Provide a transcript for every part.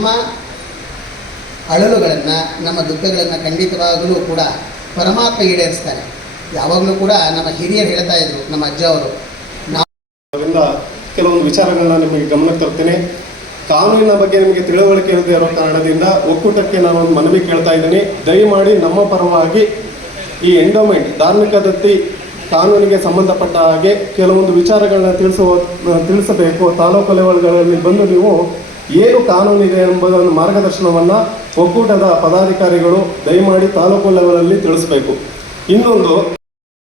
ನಮ್ಮ ಅಳಲುಗಳನ್ನು, ನಮ್ಮ ದುಃಖಗಳನ್ನು ಖಂಡಿತವಾಗಲೂ ಕೂಡ ಪರಮಾತ್ಮ ಈಡೇರಿಸ್ತಾನೆ. ಯಾವಾಗಲೂ ಕೂಡ ನಮ್ಮ ಹಿರಿಯರು ಹೇಳ್ತಾ ಇದ್ರು, ನಮ್ಮ ಅಜ್ಜ ಅವರು. ಅದರಿಂದ ಕೆಲವೊಂದು ವಿಚಾರಗಳನ್ನ ನಿಮಗೆ ಗಮನಕ್ಕೆ ತರ್ತೇನೆ. ಕಾನೂನಿನ ಬಗ್ಗೆ ನಿಮಗೆ ತಿಳುವಳಿಕೆ ಇಲ್ಲದೆ ಇರೋ ಕಾರಣದಿಂದ ಒಕ್ಕೂಟಕ್ಕೆ ನಾನೊಂದು ಮನವಿ ಕೇಳ್ತಾ ಇದ್ದೀನಿ. ದಯಮಾಡಿ ನಮ್ಮ ಪರವಾಗಿ ಈ ಎಂಡೋಮೆಂಟ್ ಧಾರ್ಮಿಕ ದತ್ತಿ ಕಾನೂನಿಗೆ ಸಂಬಂಧಪಟ್ಟ ಹಾಗೆ ಕೆಲವೊಂದು ವಿಚಾರಗಳನ್ನ ತಿಳಿಸಬೇಕು. ತಾಲೂಕು ಲೆವೆಲ್ಗಳಲ್ಲಿ ಬಂದು ನೀವು ಏನು ಕಾನೂನಿದೆ ಎಂಬುದನ್ನು ಮಾರ್ಗದರ್ಶನವನ್ನು ಒಕ್ಕೂಟದ ಪದಾಧಿಕಾರಿಗಳು ದಯಮಾಡಿ ತಾಲೂಕು ಲೆವೆಲಲ್ಲಿ ತಿಳಿಸ್ಬೇಕು. ಇನ್ನೊಂದು,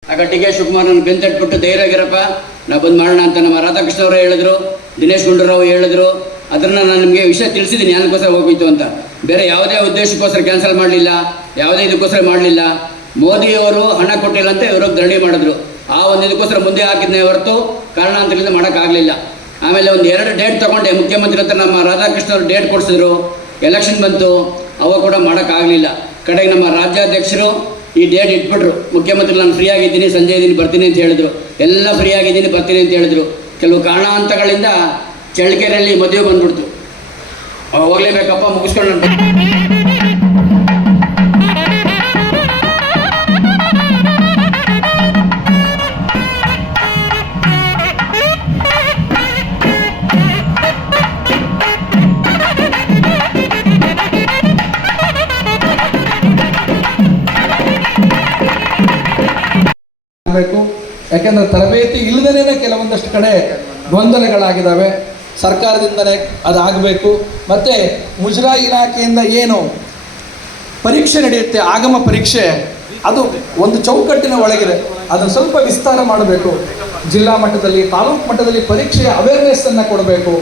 ಆಗ ಟಿ ಕೆ ಶಿವಕುಮಾರ್ ನನ್ನ ಬೆಂತಟ್ಬಿಟ್ಟು ಧೈರ್ಯವಾಗಿರಪ್ಪ ನಾವು ಬಂದು ಮಾಡೋಣ ಅಂತ ನಮ್ಮ ರಾಧಾಕೃಷ್ಣ ಅವರು ಹೇಳಿದ್ರು, ದಿನೇಶ್ ಗುಂಡೂರಾವ್ ಹೇಳಿದ್ರು. ಅದನ್ನು ನಾನು ನಿಮಗೆ ವಿಷಯ ತಿಳಿಸಿದ್ದೀನಿ ಯಾನಕ್ಕೋಸ್ಕರ ಹೋಗಿತ್ತು ಅಂತ. ಬೇರೆ ಯಾವುದೇ ಉದ್ದೇಶಕ್ಕೋಸ್ಕರ ಕ್ಯಾನ್ಸಲ್ ಮಾಡಲಿಲ್ಲ, ಯಾವುದೇ ಇದಕ್ಕೋಸ್ಕರ ಮಾಡಲಿಲ್ಲ. ಮೋದಿಯವರು ಹಣ ಕೊಟ್ಟಿಲ್ಲ ಅಂತ ಇವರು ಧರಣಿ ಮಾಡಿದ್ರು. ಆ ಒಂದು ಇದಕ್ಕೋಸ್ಕರ ಮುಂದೆ ಹಾಕಿದ್ನೇ ಹೊರತು ಕಾರಣಾಂತರದಿಂದ ಮಾಡೋಕ್ಕಾಗಲಿಲ್ಲ. ಆಮೇಲೆ ಒಂದು 2 ಡೇಟ್ ತೊಗೊಂಡೆ, ಮುಖ್ಯಮಂತ್ರಿ ಹತ್ರ ನಮ್ಮ ರಾಧಾಕೃಷ್ಣ ಅವರು ಡೇಟ್ ಕೊಡಿಸಿದ್ರು. ಎಲೆಕ್ಷನ್ ಬಂತು, ಅವಾಗ ಕೂಡ ಮಾಡೋಕ್ಕಾಗಲಿಲ್ಲ. ಕಡೆಗೆ ನಮ್ಮ ರಾಜ್ಯಾಧ್ಯಕ್ಷರು ಈ ಡೇಟ್ ಇಟ್ಬಿಟ್ರು. ಮುಖ್ಯಮಂತ್ರಿ ನಾನು ಫ್ರೀ ಆಗಿದ್ದೀನಿ, ಸಂಜೆ ಇದ್ದೀನಿ, ಬರ್ತೀನಿ ಅಂತ ಹೇಳಿದ್ರು. ಎಲ್ಲ ಫ್ರೀ ಆಗಿದ್ದೀನಿ, ಬರ್ತೀನಿ ಅಂತ ಹೇಳಿದ್ರು. ಕೆಲವು ಕಾರಣಾಂತರಗಳಿಂದ ಚಳ್ಳಕೆರೆಯಲ್ಲಿ ಮದುವೆ ಬಂದ್ಬಿಡ್ತು. ಹೋಗ್ಲೇಬೇಕಪ್ಪ, ಮುಗಿಸ್ಕೊಂಡು ಯಾಕೆಂದರೆ ತರಬೇತಿ ಇಲ್ಲದೇ ಕೆಲವೊಂದಷ್ಟು ಕಡೆ ಗೊಂದಲಗಳಾಗಿದ್ದಾವೆ. ಸರ್ಕಾರದಿಂದಲೇ ಅದಾಗಬೇಕು. ಮತ್ತು ಮುಜರಾಯಿ ಇಲಾಖೆಯಿಂದ ಏನು ಪರೀಕ್ಷೆ ನಡೆಯುತ್ತೆ, ಆಗಮ ಪರೀಕ್ಷೆ, ಅದು ಒಂದು ಚೌಕಟ್ಟಿನ ಒಳಗಿದೆ. ಅದನ್ನು ಸ್ವಲ್ಪ ವಿಸ್ತಾರ ಮಾಡಬೇಕು. ಜಿಲ್ಲಾ ಮಟ್ಟದಲ್ಲಿ, ತಾಲೂಕು ಮಟ್ಟದಲ್ಲಿ ಪರೀಕ್ಷೆಯ ಅವೇರ್ನೆಸ್ಸನ್ನು ಕೊಡಬೇಕು.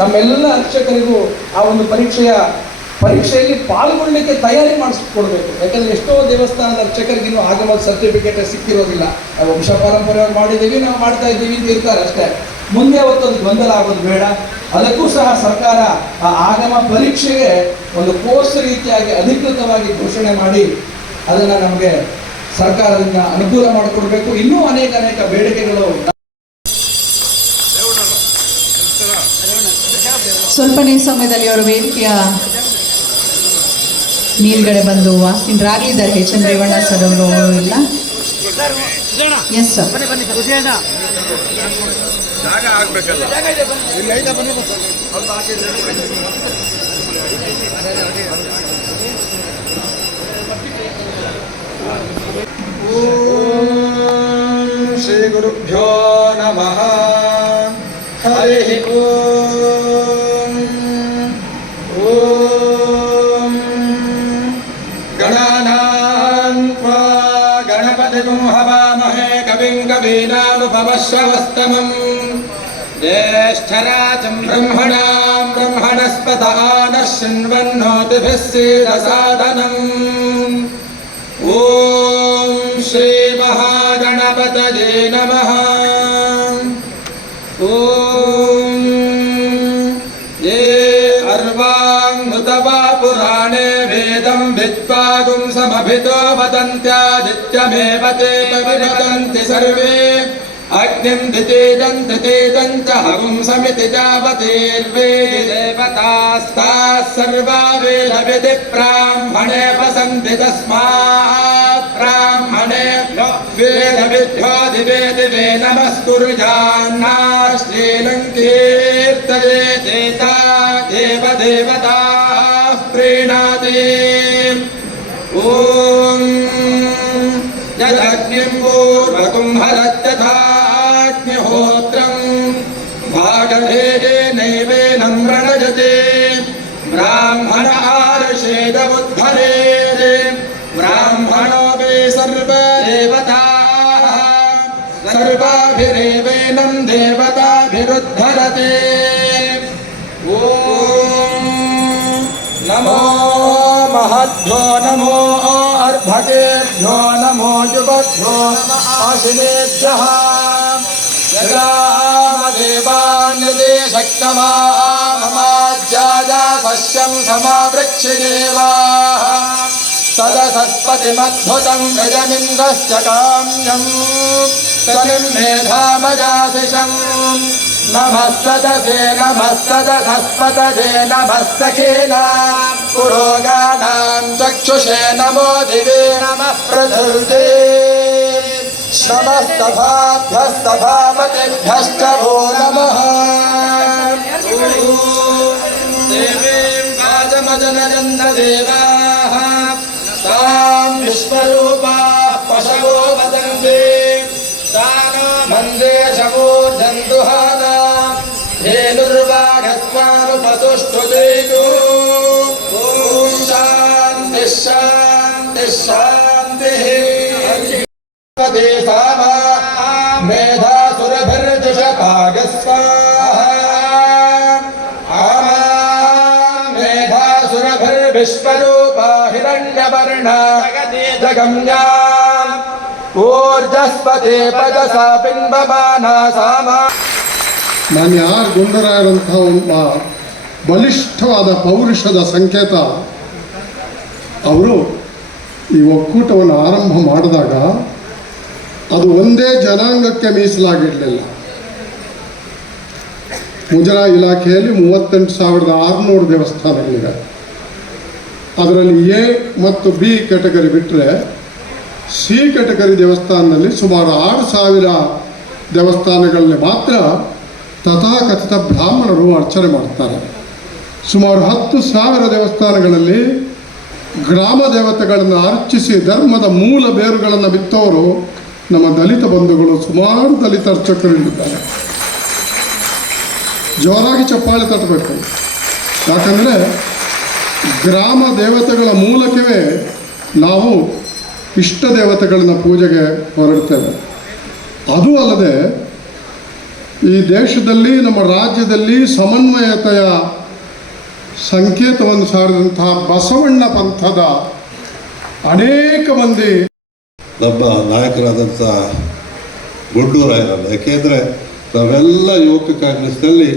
ನಮ್ಮೆಲ್ಲ ಅರ್ಚಕರಿಗೂ ಆ ಒಂದು ಪರೀಕ್ಷೆಯಲ್ಲಿ ಪಾಲ್ಗೊಳ್ಳಲಿಕ್ಕೆ ತಯಾರಿ ಮಾಡಿಸ್ಕೊಡ್ಬೇಕು. ಯಾಕಂದರೆ ಎಷ್ಟೋ ದೇವಸ್ಥಾನದ ಅರ್ಚಕರಿಗಿನ್ನೂ ಆಗಮದ ಸರ್ಟಿಫಿಕೇಟ್ ಸಿಕ್ಕಿರೋದಿಲ್ಲ. ನಾವು ವಂಶ ಪಾರಂಪರ್ಯವಾಗಿ ಮಾಡಿದ್ದೀವಿ, ನಾವು ಮಾಡ್ತಾ ಇದ್ದೀವಿ ಅಂತ ಇರ್ತಾರೆ ಅಷ್ಟೇ. ಮುಂದೆ ಅವತ್ತೊಂದು ಗೊಂದಲ ಆಗೋದು ಬೇಡ. ಅದಕ್ಕೂ ಸಹ ಸರ್ಕಾರ ಆ ಆಗಮ ಪರೀಕ್ಷೆಗೆ ಒಂದು ಕೋರ್ಸ್ ರೀತಿಯಾಗಿ ಅಧಿಕೃತವಾಗಿ ಘೋಷಣೆ ಮಾಡಿ ಅದನ್ನು ನಮಗೆ ಸರ್ಕಾರದಿಂದ ಅನುಕೂಲ ಮಾಡಿಕೊಡ್ಬೇಕು. ಇನ್ನೂ ಅನೇಕ ಬೇಡಿಕೆಗಳು. ಸ್ವಲ್ಪನೇ ಸಮಯದಲ್ಲಿ ಅವರು ವೇದಿಕೆಯ ಮೇಲ್ಗಡೆ ಬಂದು ವಾಸಿನರಾಗಲಿದ್ದಾರೆ. ಎಚ್ ಎಂ ರೇವಣ್ಣ ಸರ್ ಅವರು ಇಲ್ಲ. Yes sir. ಶ್ರೀ ಗುರುಭ್ಯೋ ನಮಃ. ಹರಿ ಓಂ. ಓಂ ಗಣಾನಾಂ ತ್ವಾ ಗಣಪತಿಂ ಹವಾಮಹೇ ಕವಿಂ ಕವೀನಾನುಪಮಶ್ರವಸ್ತಮಂ ಜ್ಯೇಷ್ಠರಾಜಂ ಬ್ರಹ್ಮಣಾಂ ಬ್ರಹ್ಮಣಸ್ಪತ ಆನಃ ಶೃಣ್ವನ್ನೋತಿಭಿಃ ಸೀದಸಾದನಂ. ಓಂ ಶ್ರೀ ಮಹಾಗಣಪತಯೇ ನಮಃ. ಓಂ ಯೇ ಅರ್ವಾಂಗುತವಾ ಪುರಾಣೇ ವೇದಂ ವಿದ್ವಾಗುಂ ಸಮಭಿತೋ ವದಂತ್ಯಾದಿತ್ಯಮೇವ ತೇ ಪವಿರದಂತಿ ಸರ್ವೇ ಅಗ್ನಿಂ ದಿತೇದಂ ದಿತೇದಂ ಚ ಹವಿಂ ಸಮಿತಿ ಜಾವತೇರ್ವೇ ದೇವತಾಸ್ತಾಃ ಸರ್ವಾ ವೇದವಿಧಿ ಬ್ರಾಹ್ಮಣೇ ವಸಂತಿ ತಸ್ಮಾತ್ ಬ್ರಾಹ್ಮಣೇಭ್ಯೋ ವೇದವಿದ್ಯೋ ದಿವೇ ದಿವೇ ನಮಸ್ಕುರ್ಯಾನ್ನಾಶ್ರೀಲಂ ಕೀರ್ತಯೇತೇತಾ ದೇವದೇವತಾಃ ಪ್ರೀಣಾತಿ. ಓಂ ಯದಗ್ನಿಂ ಪೂರ್ವಕಂ ಹರತ್ಯಥಾಗ್ನಿಹೋತ್ರಂ ಭಾಗಭೇದೇನೈವೇನಂ ರಣಜತೆ ಬ್ರಾಹ್ಮಣ ಆರ್ಷೇದ ಉದ್ಧರೇರೆ ಬ್ರಾಹ್ಮಣೋ ವೇ ಸರ್ವದೇವತಾಃ ಸರ್ವಾಭಿರೇವೇನಂ ದೇವತಾಭಿರುದ್ಧರತೆ. ಓಂ ನಮೋ ಮಹದ್ಭ್ಯೋ ನಮೋ ಅರ್ಭಕೇಭ್ಯೋ ನಮೋ ಯುವಭ್ಯೋ ಆಶಿನೇಭ್ಯಃ. ಜಗಾಮದೇವಾನ್ಯದೇ ಶಕ್ತಮಾಮಮಾಜ್ಯಾಯ ಸಸ್ಯಂ ಸಮಾವೃಕ್ಷಿದೇವಾಃ ಸದಸಸ್ಪತಿಮದ್ಭುತಂ ಗಜಮಿಂದ್ರಶ್ಚ ಕಾಮ್ಯಂ ತನಿಂ ಮೇಧಾಮಜಾಸಿಷಂ नमस्तदसे नमस्तदधस्पतदे नमस्तकेनां पुरोगाणां चक्षुषे नमो दिवे नमः प्रधृते नमस्तभाभ्यः सभापतिभ्यश्च भो नमः देवीं वाजमजनजन्ददेवाः तां विश्वरूपाः पशवो वदन्ति तानो मन्दे शवोर्जन्तुहाना धेनुर्वाघस्मानुपसुष्ठुजैतु ॐ शान्तिः शान्तिः शान्तिः देशामा मेधासुरभिर्जुषकागस्वाहा आमा मेधासुरभिर्विश्वरूपा हिरण्यवर्णा जगम्याम् ऊर्जस्पते पदसा बिम्बमाना सामा ಮಾನ್ಯ ಆರ್ ಗುಂಡರಾಯರಂಥ ಒಬ್ಬ ಬಲಿಷ್ಠವಾದ ಪೌರುಷದ ಸಂಕೇತ. ಅವರು ಈ ಒಕ್ಕೂಟವನ್ನು ಆರಂಭ ಮಾಡಿದಾಗ ಅದು ಒಂದೇ ಜನಾಂಗಕ್ಕೆ ಮೀಸಲಾಗಿರಲಿಲ್ಲ. ಮುಜರಾಯಿ ಇಲಾಖೆಯಲ್ಲಿ 38,600 ದೇವಸ್ಥಾನಗಳಿವೆ. ಅದರಲ್ಲಿ ಎ ಮತ್ತು ಬಿ ಕ್ಯಾಟಗರಿ ಬಿಟ್ಟರೆ ಸಿ ಕ್ಯಾಟಗರಿ ದೇವಸ್ಥಾನದಲ್ಲಿ ಸುಮಾರು 6,000 ದೇವಸ್ಥಾನಗಳಲ್ಲಿ ಮಾತ್ರ ತಥಾಕಥಿತ ಬ್ರಾಹ್ಮಣರು ಅರ್ಚನೆ ಮಾಡ್ತಾರೆ. ಸುಮಾರು 10,000 ದೇವಸ್ಥಾನಗಳಲ್ಲಿ ಗ್ರಾಮ ದೇವತೆಗಳನ್ನು ಅರ್ಚಿಸಿ ಧರ್ಮದ ಮೂಲ ಬೇರುಗಳನ್ನು ಬಿತ್ತವರು ನಮ್ಮ ದಲಿತ ಬಂಧುಗಳು, ಸುಮಾರು ದಲಿತ ಅರ್ಚಕರು ಇಲ್ಲಿದ್ದಾರೆ. ಜೋರಾಗಿ ಚಪ್ಪಾಳೆ ತಟ್ಟಬೇಕು. ಯಾಕಂದರೆ ಗ್ರಾಮ ದೇವತೆಗಳ ಮೂಲಕವೇ ನಾವು ಇಷ್ಟ ದೇವತೆಗಳನ್ನ ಪೂಜೆಗೆ ಹೊರಡ್ತೇವೆ. ಅದು ಅಲ್ಲದೆ ಈ ದೇಶದಲ್ಲಿ, ನಮ್ಮ ರಾಜ್ಯದಲ್ಲಿ ಸಮನ್ವಯತೆಯ ಸಂಕೇತವನ್ನು ಸಾರಿದಂತಹ ಬಸವಣ್ಣ ಪಂಥದ ಅನೇಕ ಮಂದಿ ನಮ್ಮ ನಾಯಕರಾದಂಥ ಗುಂಡೂರಾಯರಲ್ಲ. ಯಾಕೆಂದರೆ ನಾವೆಲ್ಲ ಯುವಕ ಕಾಂಗ್ರೆಸ್ನಲ್ಲಿ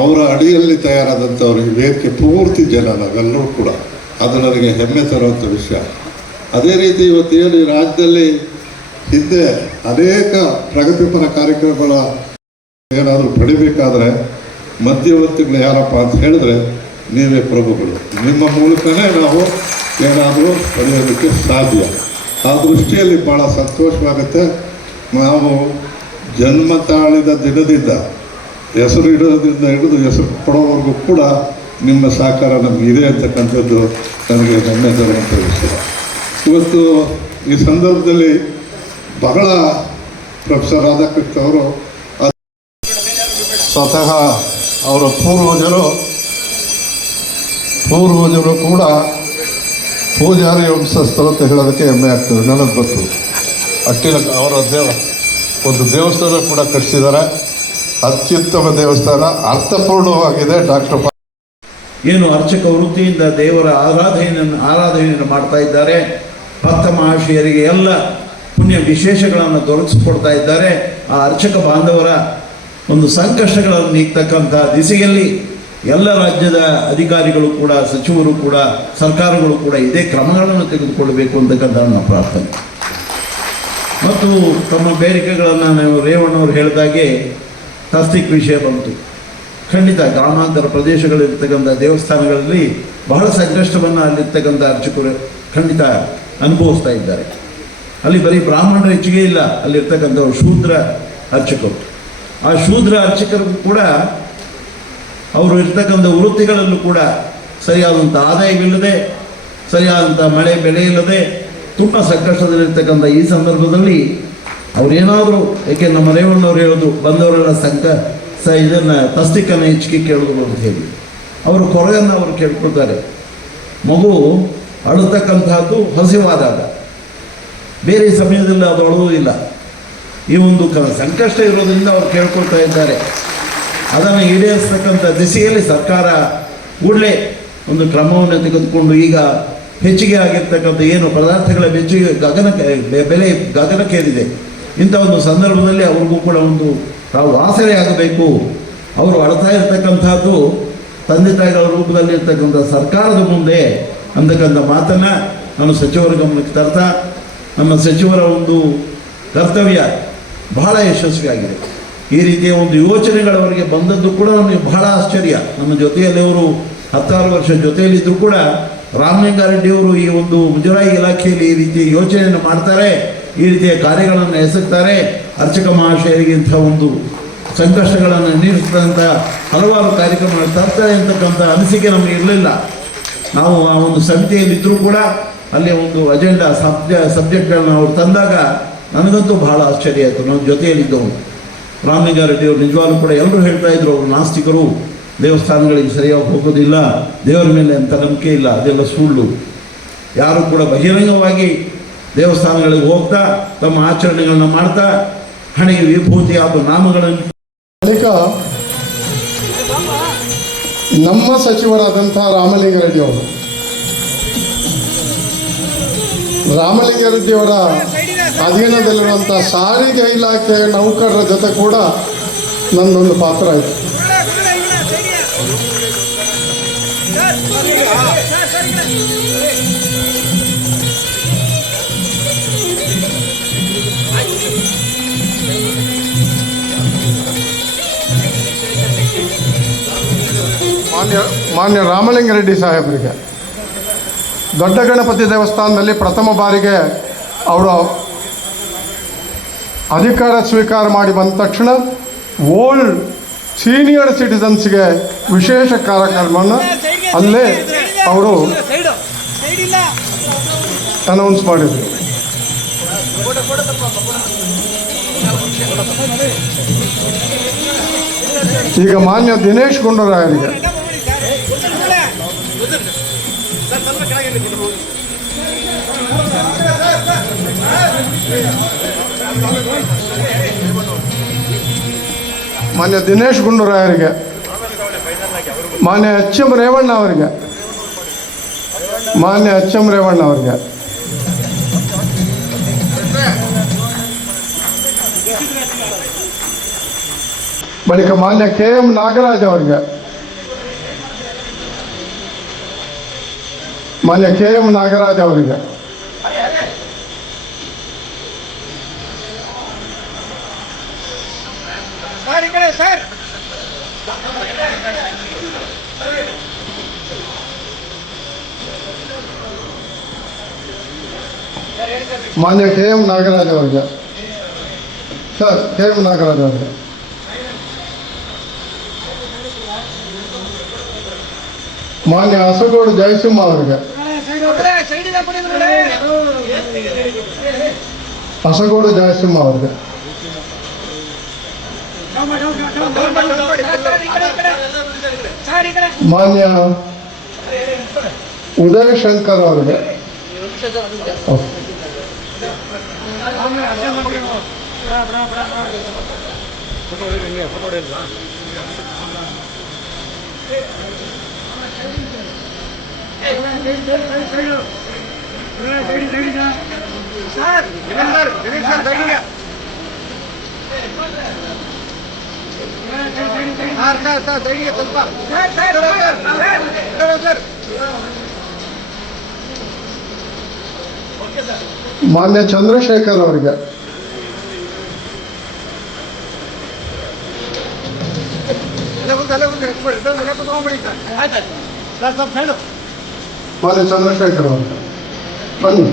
ಅವರ ಅಡಿಯಲ್ಲಿ ತಯಾರಾದಂಥವ್ರು ಈ ವೇದಿಕೆ ಪೂರ್ತಿ ಜನ ನಾವೆಲ್ಲರೂ ಕೂಡ. ಅದು ನನಗೆ ಹೆಮ್ಮೆ ತರುವಂಥ ವಿಷಯ. ಅದೇ ರೀತಿ ಇವತ್ತೇನು ಈ ರಾಜ್ಯದಲ್ಲಿ ಹಿಂದೆ ಅನೇಕ ಪ್ರಗತಿಪರ ಕಾರ್ಯಕ್ರಮಗಳ ಏನಾದರೂ ಪಡಿಬೇಕಾದ್ರೆ ಮಧ್ಯವರ್ತಿಗಳು ಯಾರಪ್ಪ ಅಂತ ಹೇಳಿದ್ರೆ ನೀವೇ ಪ್ರಭುಗಳು. ನಿಮ್ಮ ಮೂಲಕನೇ ನಾವು ಏನಾದರೂ ಪಡೆಯೋದಕ್ಕೆ ಸಾಧ್ಯ. ಆ ದೃಷ್ಟಿಯಲ್ಲಿ ಭಾಳ ಸಂತೋಷವಾಗುತ್ತೆ. ನಾವು ಜನ್ಮ ತಾಳಿದ ದಿನದಿಂದ ಹೆಸರು ಇಡೋದ್ರಿಂದ ಹಿಡಿದು ಹೆಸರು ಕೊಡೋವರೆಗೂ ಕೂಡ ನಿಮ್ಮ ಸಹಕಾರ ನಮಗಿದೆ ಅಂತಕ್ಕಂಥದ್ದು ನನಗೆ ಹೆಮ್ಮೆ ತರುವಂಥ ವಿಷಯ. ಇವತ್ತು ಈ ಸಂದರ್ಭದಲ್ಲಿ ಬಹಳ ಪ್ರೊಫೆಸರ್ ರಾಧಾಕೃಷ್ಣ ಅವರು ಸ್ವತಃ ಅವರ ಪೂರ್ವಜರು ಕೂಡ ಪೂಜಾರಿ ವಂಶಸ್ಥರು ಅಂತ ಹೇಳೋದಕ್ಕೆ ಹೆಮ್ಮೆ ಆಗ್ತದೆ. ನನಗೆ ಗೊತ್ತು. ಅಟ್ಟಿಲ ಅವರ ಒಂದು ದೇವಸ್ಥಾನ ಕೂಡ ಕಟ್ಟಿಸಿದ್ದಾರೆ. ಅತ್ಯುತ್ತಮ ದೇವಸ್ಥಾನ, ಅರ್ಥಪೂರ್ಣವಾಗಿದೆ. ಡಾಕ್ಟರ್ ಏನು ಅರ್ಚಕ ವೃತ್ತಿಯಿಂದ ದೇವರ ಆರಾಧನೆಯನ್ನು ಮಾಡ್ತಾ ಇದ್ದಾರೆ. ಭಕ್ತ ಮಹಾಶಯರಿಗೆ ಎಲ್ಲ ಪುಣ್ಯ ವಿಶೇಷಗಳನ್ನು ದೊರಕಿಸಿಕೊಡ್ತಾ ಇದ್ದಾರೆ. ಆ ಅರ್ಚಕ ಬಾಂಧವರ ಒಂದು ಸಂಕಷ್ಟಗಳನ್ನು ನೀಗ್ತಕ್ಕಂಥ ದಿಸೆಯಲ್ಲಿ ಎಲ್ಲ ರಾಜ್ಯದ ಅಧಿಕಾರಿಗಳು ಕೂಡ, ಸಚಿವರು ಕೂಡ, ಸರ್ಕಾರಗಳು ಕೂಡ ಇದೇ ಕ್ರಮಗಳನ್ನು ತೆಗೆದುಕೊಳ್ಳಬೇಕು ಅಂತಕ್ಕಂಥ ನನ್ನ ಪ್ರಾರ್ಥನೆ. ಮತ್ತು ತಮ್ಮ ಬೇಡಿಕೆಗಳನ್ನು ನಾವು ರೇವಣ್ಣವರು ಹೇಳಿದಾಗೆ ತಾಸ್ತಿಕ್ ವಿಷಯ ಬಂತು. ಖಂಡಿತ ಗ್ರಾಮಾಂತರ ಪ್ರದೇಶಗಳಿರ್ತಕ್ಕಂಥ ದೇವಸ್ಥಾನಗಳಲ್ಲಿ ಬಹಳ ಸಂಕಷ್ಟವನ್ನು ಅಲ್ಲಿರ್ತಕ್ಕಂಥ ಅರ್ಚಕರು ಖಂಡಿತ ಅನುಭವಿಸ್ತಾ ಇದ್ದಾರೆ. ಅಲ್ಲಿ ಬರೀ ಬ್ರಾಹ್ಮಣರ ಹೆಚ್ಚಿಗೆ ಇಲ್ಲ, ಅಲ್ಲಿರ್ತಕ್ಕಂಥವ್ರು ಶೂದ್ರ ಅರ್ಚಕರು. ಆ ಶೂದ್ರ ಅರ್ಚಕರಿಗೂ ಕೂಡ ಅವರು ಇರ್ತಕ್ಕಂಥ ವೃತ್ತಿಗಳಲ್ಲೂ ಕೂಡ ಸರಿಯಾದಂಥ ಆದಾಯವಿಲ್ಲದೆ, ಸರಿಯಾದಂಥ ಮಳೆ ಬೆಳೆ ಇಲ್ಲದೆ ತುಂಬ ಸಂಕಷ್ಟದಲ್ಲಿರ್ತಕ್ಕಂಥ ಈ ಸಂದರ್ಭದಲ್ಲಿ ಅವರೇನಾದರೂ, ಏಕೆ ನಮ್ಮ ರೇವಣ್ಣವ್ರು ಹೇಳೋದು, ಬಂದವರೆಲ್ಲ ಇದನ್ನು ತಸ್ತಿಕನ್ನು ಹೆಚ್ಚಿಗೆ ಕೇಳೋದು ಅಂತ ಹೇಳಿ ಅವರು ಕೊರಗನ್ನು ಅವರು ಕೇಳ್ಕೊಳ್ತಾರೆ. ಮಗು ಅಳತಕ್ಕಂಥದ್ದು ಹಸಿವಾದಾಗ, ಬೇರೆ ಸಮಯದಲ್ಲಿ ಅದು ಅಳುವುದಿಲ್ಲ. ಈ ಒಂದು ಸಂಕಷ್ಟ ಇರೋದ್ರಿಂದ ಅವರು ಕೇಳ್ಕೊಳ್ತಾ ಇದ್ದಾರೆ. ಅದನ್ನು ಈಡೇರಿಸ್ತಕ್ಕಂಥ ದಿಸೆಯಲ್ಲಿ ಸರ್ಕಾರ ಕೂಡಲೇ ಒಂದು ಕ್ರಮವನ್ನು ತೆಗೆದುಕೊಂಡು ಈಗ ಹೆಚ್ಚಿಗೆ ಆಗಿರ್ತಕ್ಕಂಥ ಏನು ಪದಾರ್ಥಗಳ ಬೆಲೆ ಗಗನಕ್ಕೇರಿದೆ. ಇಂಥ ಒಂದು ಸಂದರ್ಭದಲ್ಲಿ ಅವ್ರಿಗೂ ಕೂಡ ಒಂದು ಆಸರೆ ಆಗಬೇಕು. ಅವರು ಅಳ್ತಾ ಇರ್ತಕ್ಕಂಥದ್ದು ತಂದೆ ತಾಯಿಗಳ ರೂಪದಲ್ಲಿ ಇರ್ತಕ್ಕಂಥ ಸರ್ಕಾರದ ಮುಂದೆ ಅಂತಕ್ಕಂಥ ಮಾತನ್ನು ನಾನು ಸಚಿವರ ಗಮನಕ್ಕೆ ತರ್ತಾ, ನಮ್ಮ ಸಚಿವರ ಒಂದು ಕರ್ತವ್ಯ ಬಹಳ ಯಶಸ್ವಿಯಾಗಿದೆ. ಈ ರೀತಿಯ ಒಂದು ಯೋಚನೆಗಳವರಿಗೆ ಬಂದದ್ದು ಕೂಡ ನಮಗೆ ಬಹಳ ಆಶ್ಚರ್ಯ. ನಮ್ಮ ಜೊತೆಯಲ್ಲಿ ಅವರು 16 ವರ್ಷ ಜೊತೆಯಲ್ಲಿದ್ದರೂ ಕೂಡ ರಾಮಲಿಂಗಾರೆಡ್ಡಿಯವರು ಈ ಒಂದು ಮುಜರಾಯಿ ಇಲಾಖೆಯಲ್ಲಿ ಈ ರೀತಿಯ ಯೋಚನೆಯನ್ನು ಮಾಡ್ತಾರೆ, ಈ ರೀತಿಯ ಕಾರ್ಯಗಳನ್ನು ಎಸಗ್ತಾರೆ, ಅರ್ಚಕ ಮಹಾಶಯರಿಗೆ ಇಂಥ ಒಂದು ಸಂಕಷ್ಟಗಳನ್ನು ನೀಡಿಸಿದಂಥ ಹಲವಾರು ಕಾರ್ಯಕ್ರಮಗಳು ತರ್ತಾರೆ ಅಂತಕ್ಕಂಥ ಅನಿಸಿಕೆ ನಮಗೆ ಇರಲಿಲ್ಲ. ನಾವು ಆ ಒಂದು ಸಮಿತಿಯಲ್ಲಿದ್ದರೂ ಕೂಡ ಅಲ್ಲಿ ಒಂದು ಅಜೆಂಡಾ ಸಬ್ಜೆಕ್ಟ್ಗಳನ್ನ ಅವ್ರು ತಂದಾಗ ನನಗಂತೂ ಬಹಳ ಆಶ್ಚರ್ಯ ಆಯಿತು. ನಮ್ಮ ಜೊತೆಯಲ್ಲಿದ್ದವರು ರಾಮಲಿಂಗಾರೆಡ್ಡಿಯವರು ನಿಜವಾಗ್ಲೂ ಕೂಡ ಎಲ್ಲರೂ ಹೇಳ್ತಾ ಇದ್ರು, ಅವರು ನಾಸ್ತಿಕರು, ದೇವಸ್ಥಾನಗಳಿಗೆ ಸರಿಯಾಗಿ ಹೋಗೋದಿಲ್ಲ, ದೇವರ ಮೇಲೆ ಅಂತ ನಂಬಿಕೆ ಇಲ್ಲ, ಅದೆಲ್ಲ ಸುಳ್ಳು. ಯಾರು ಕೂಡ ಬಹಿರಂಗವಾಗಿ ದೇವಸ್ಥಾನಗಳಿಗೆ ಹೋಗ್ತಾ ತಮ್ಮ ಆಚರಣೆಗಳನ್ನ ಮಾಡ್ತಾ ಹಣೆಗೆ ವಿಭೂತಿ ಹಾಗೂ ನಾಮಗಳನ್ನು ಬಳಿಕ ನಮ್ಮ ಸಚಿವರಾದಂಥ ರಾಮಲಿಂಗಾರೆಡ್ಡಿಯವರ ಅಧೀನದಲ್ಲಿರುವಂಥ ಸಾರಿಗೆ ಇಲಾಖೆ ನೌಕರರ ಜೊತೆ ಕೂಡ ನನ್ನೊಂದು ಪಾತ್ರ ಆಯಿತು. ಮಾನ್ಯ ರಾಮಲಿಂಗಾರೆಡ್ಡಿ ಸಾಹೇಬರಿಗೆ ದೊಡ್ಡ ಗಣಪತಿ ದೇವಸ್ಥಾನದಲ್ಲಿ ಪ್ರಥಮ ಬಾರಿಗೆ ಅವರು ಅಧಿಕಾರ ಸ್ವೀಕಾರ ಮಾಡಿ ಬಂದ ತಕ್ಷಣ ಓಲ್ಡ್ ಸೀನಿಯರ್ ಸಿಟಿಸನ್ಸ್ಗೆ ವಿಶೇಷ ಕಾರ್ಯಕ್ರಮವನ್ನು ಅಲ್ಲೇ ಅವರು ಅನೌನ್ಸ್ ಮಾಡಿದರು. ಈಗ ಮಾನ್ಯ ದಿನೇಶ್ ಗುಂಡೂರಾಯರಿಗೆ ಮಾನ್ಯ ಎಚ್ ಎಂ ರೇವಣ್ಣ ಅವರಿಗೆ ಬಳಿಕ ಮಾನ್ಯ ಕೆ ಎಂ ನಾಗರಾಜ್ ಅವರಿಗೆ ಮಾನ್ಯ ಹಸಗೋಡು ಜಯಸಿಂಹ ಅವರಿಗೆ ಮಾನ್ಯ ಉದಯ್ ಶಂಕರ್ ಅವರಿಗೆ ಮಾನ್ಯ ಚಂದ್ರಶೇಖರ್ ಅವರಿಗೆ ಬನ್ನಿ.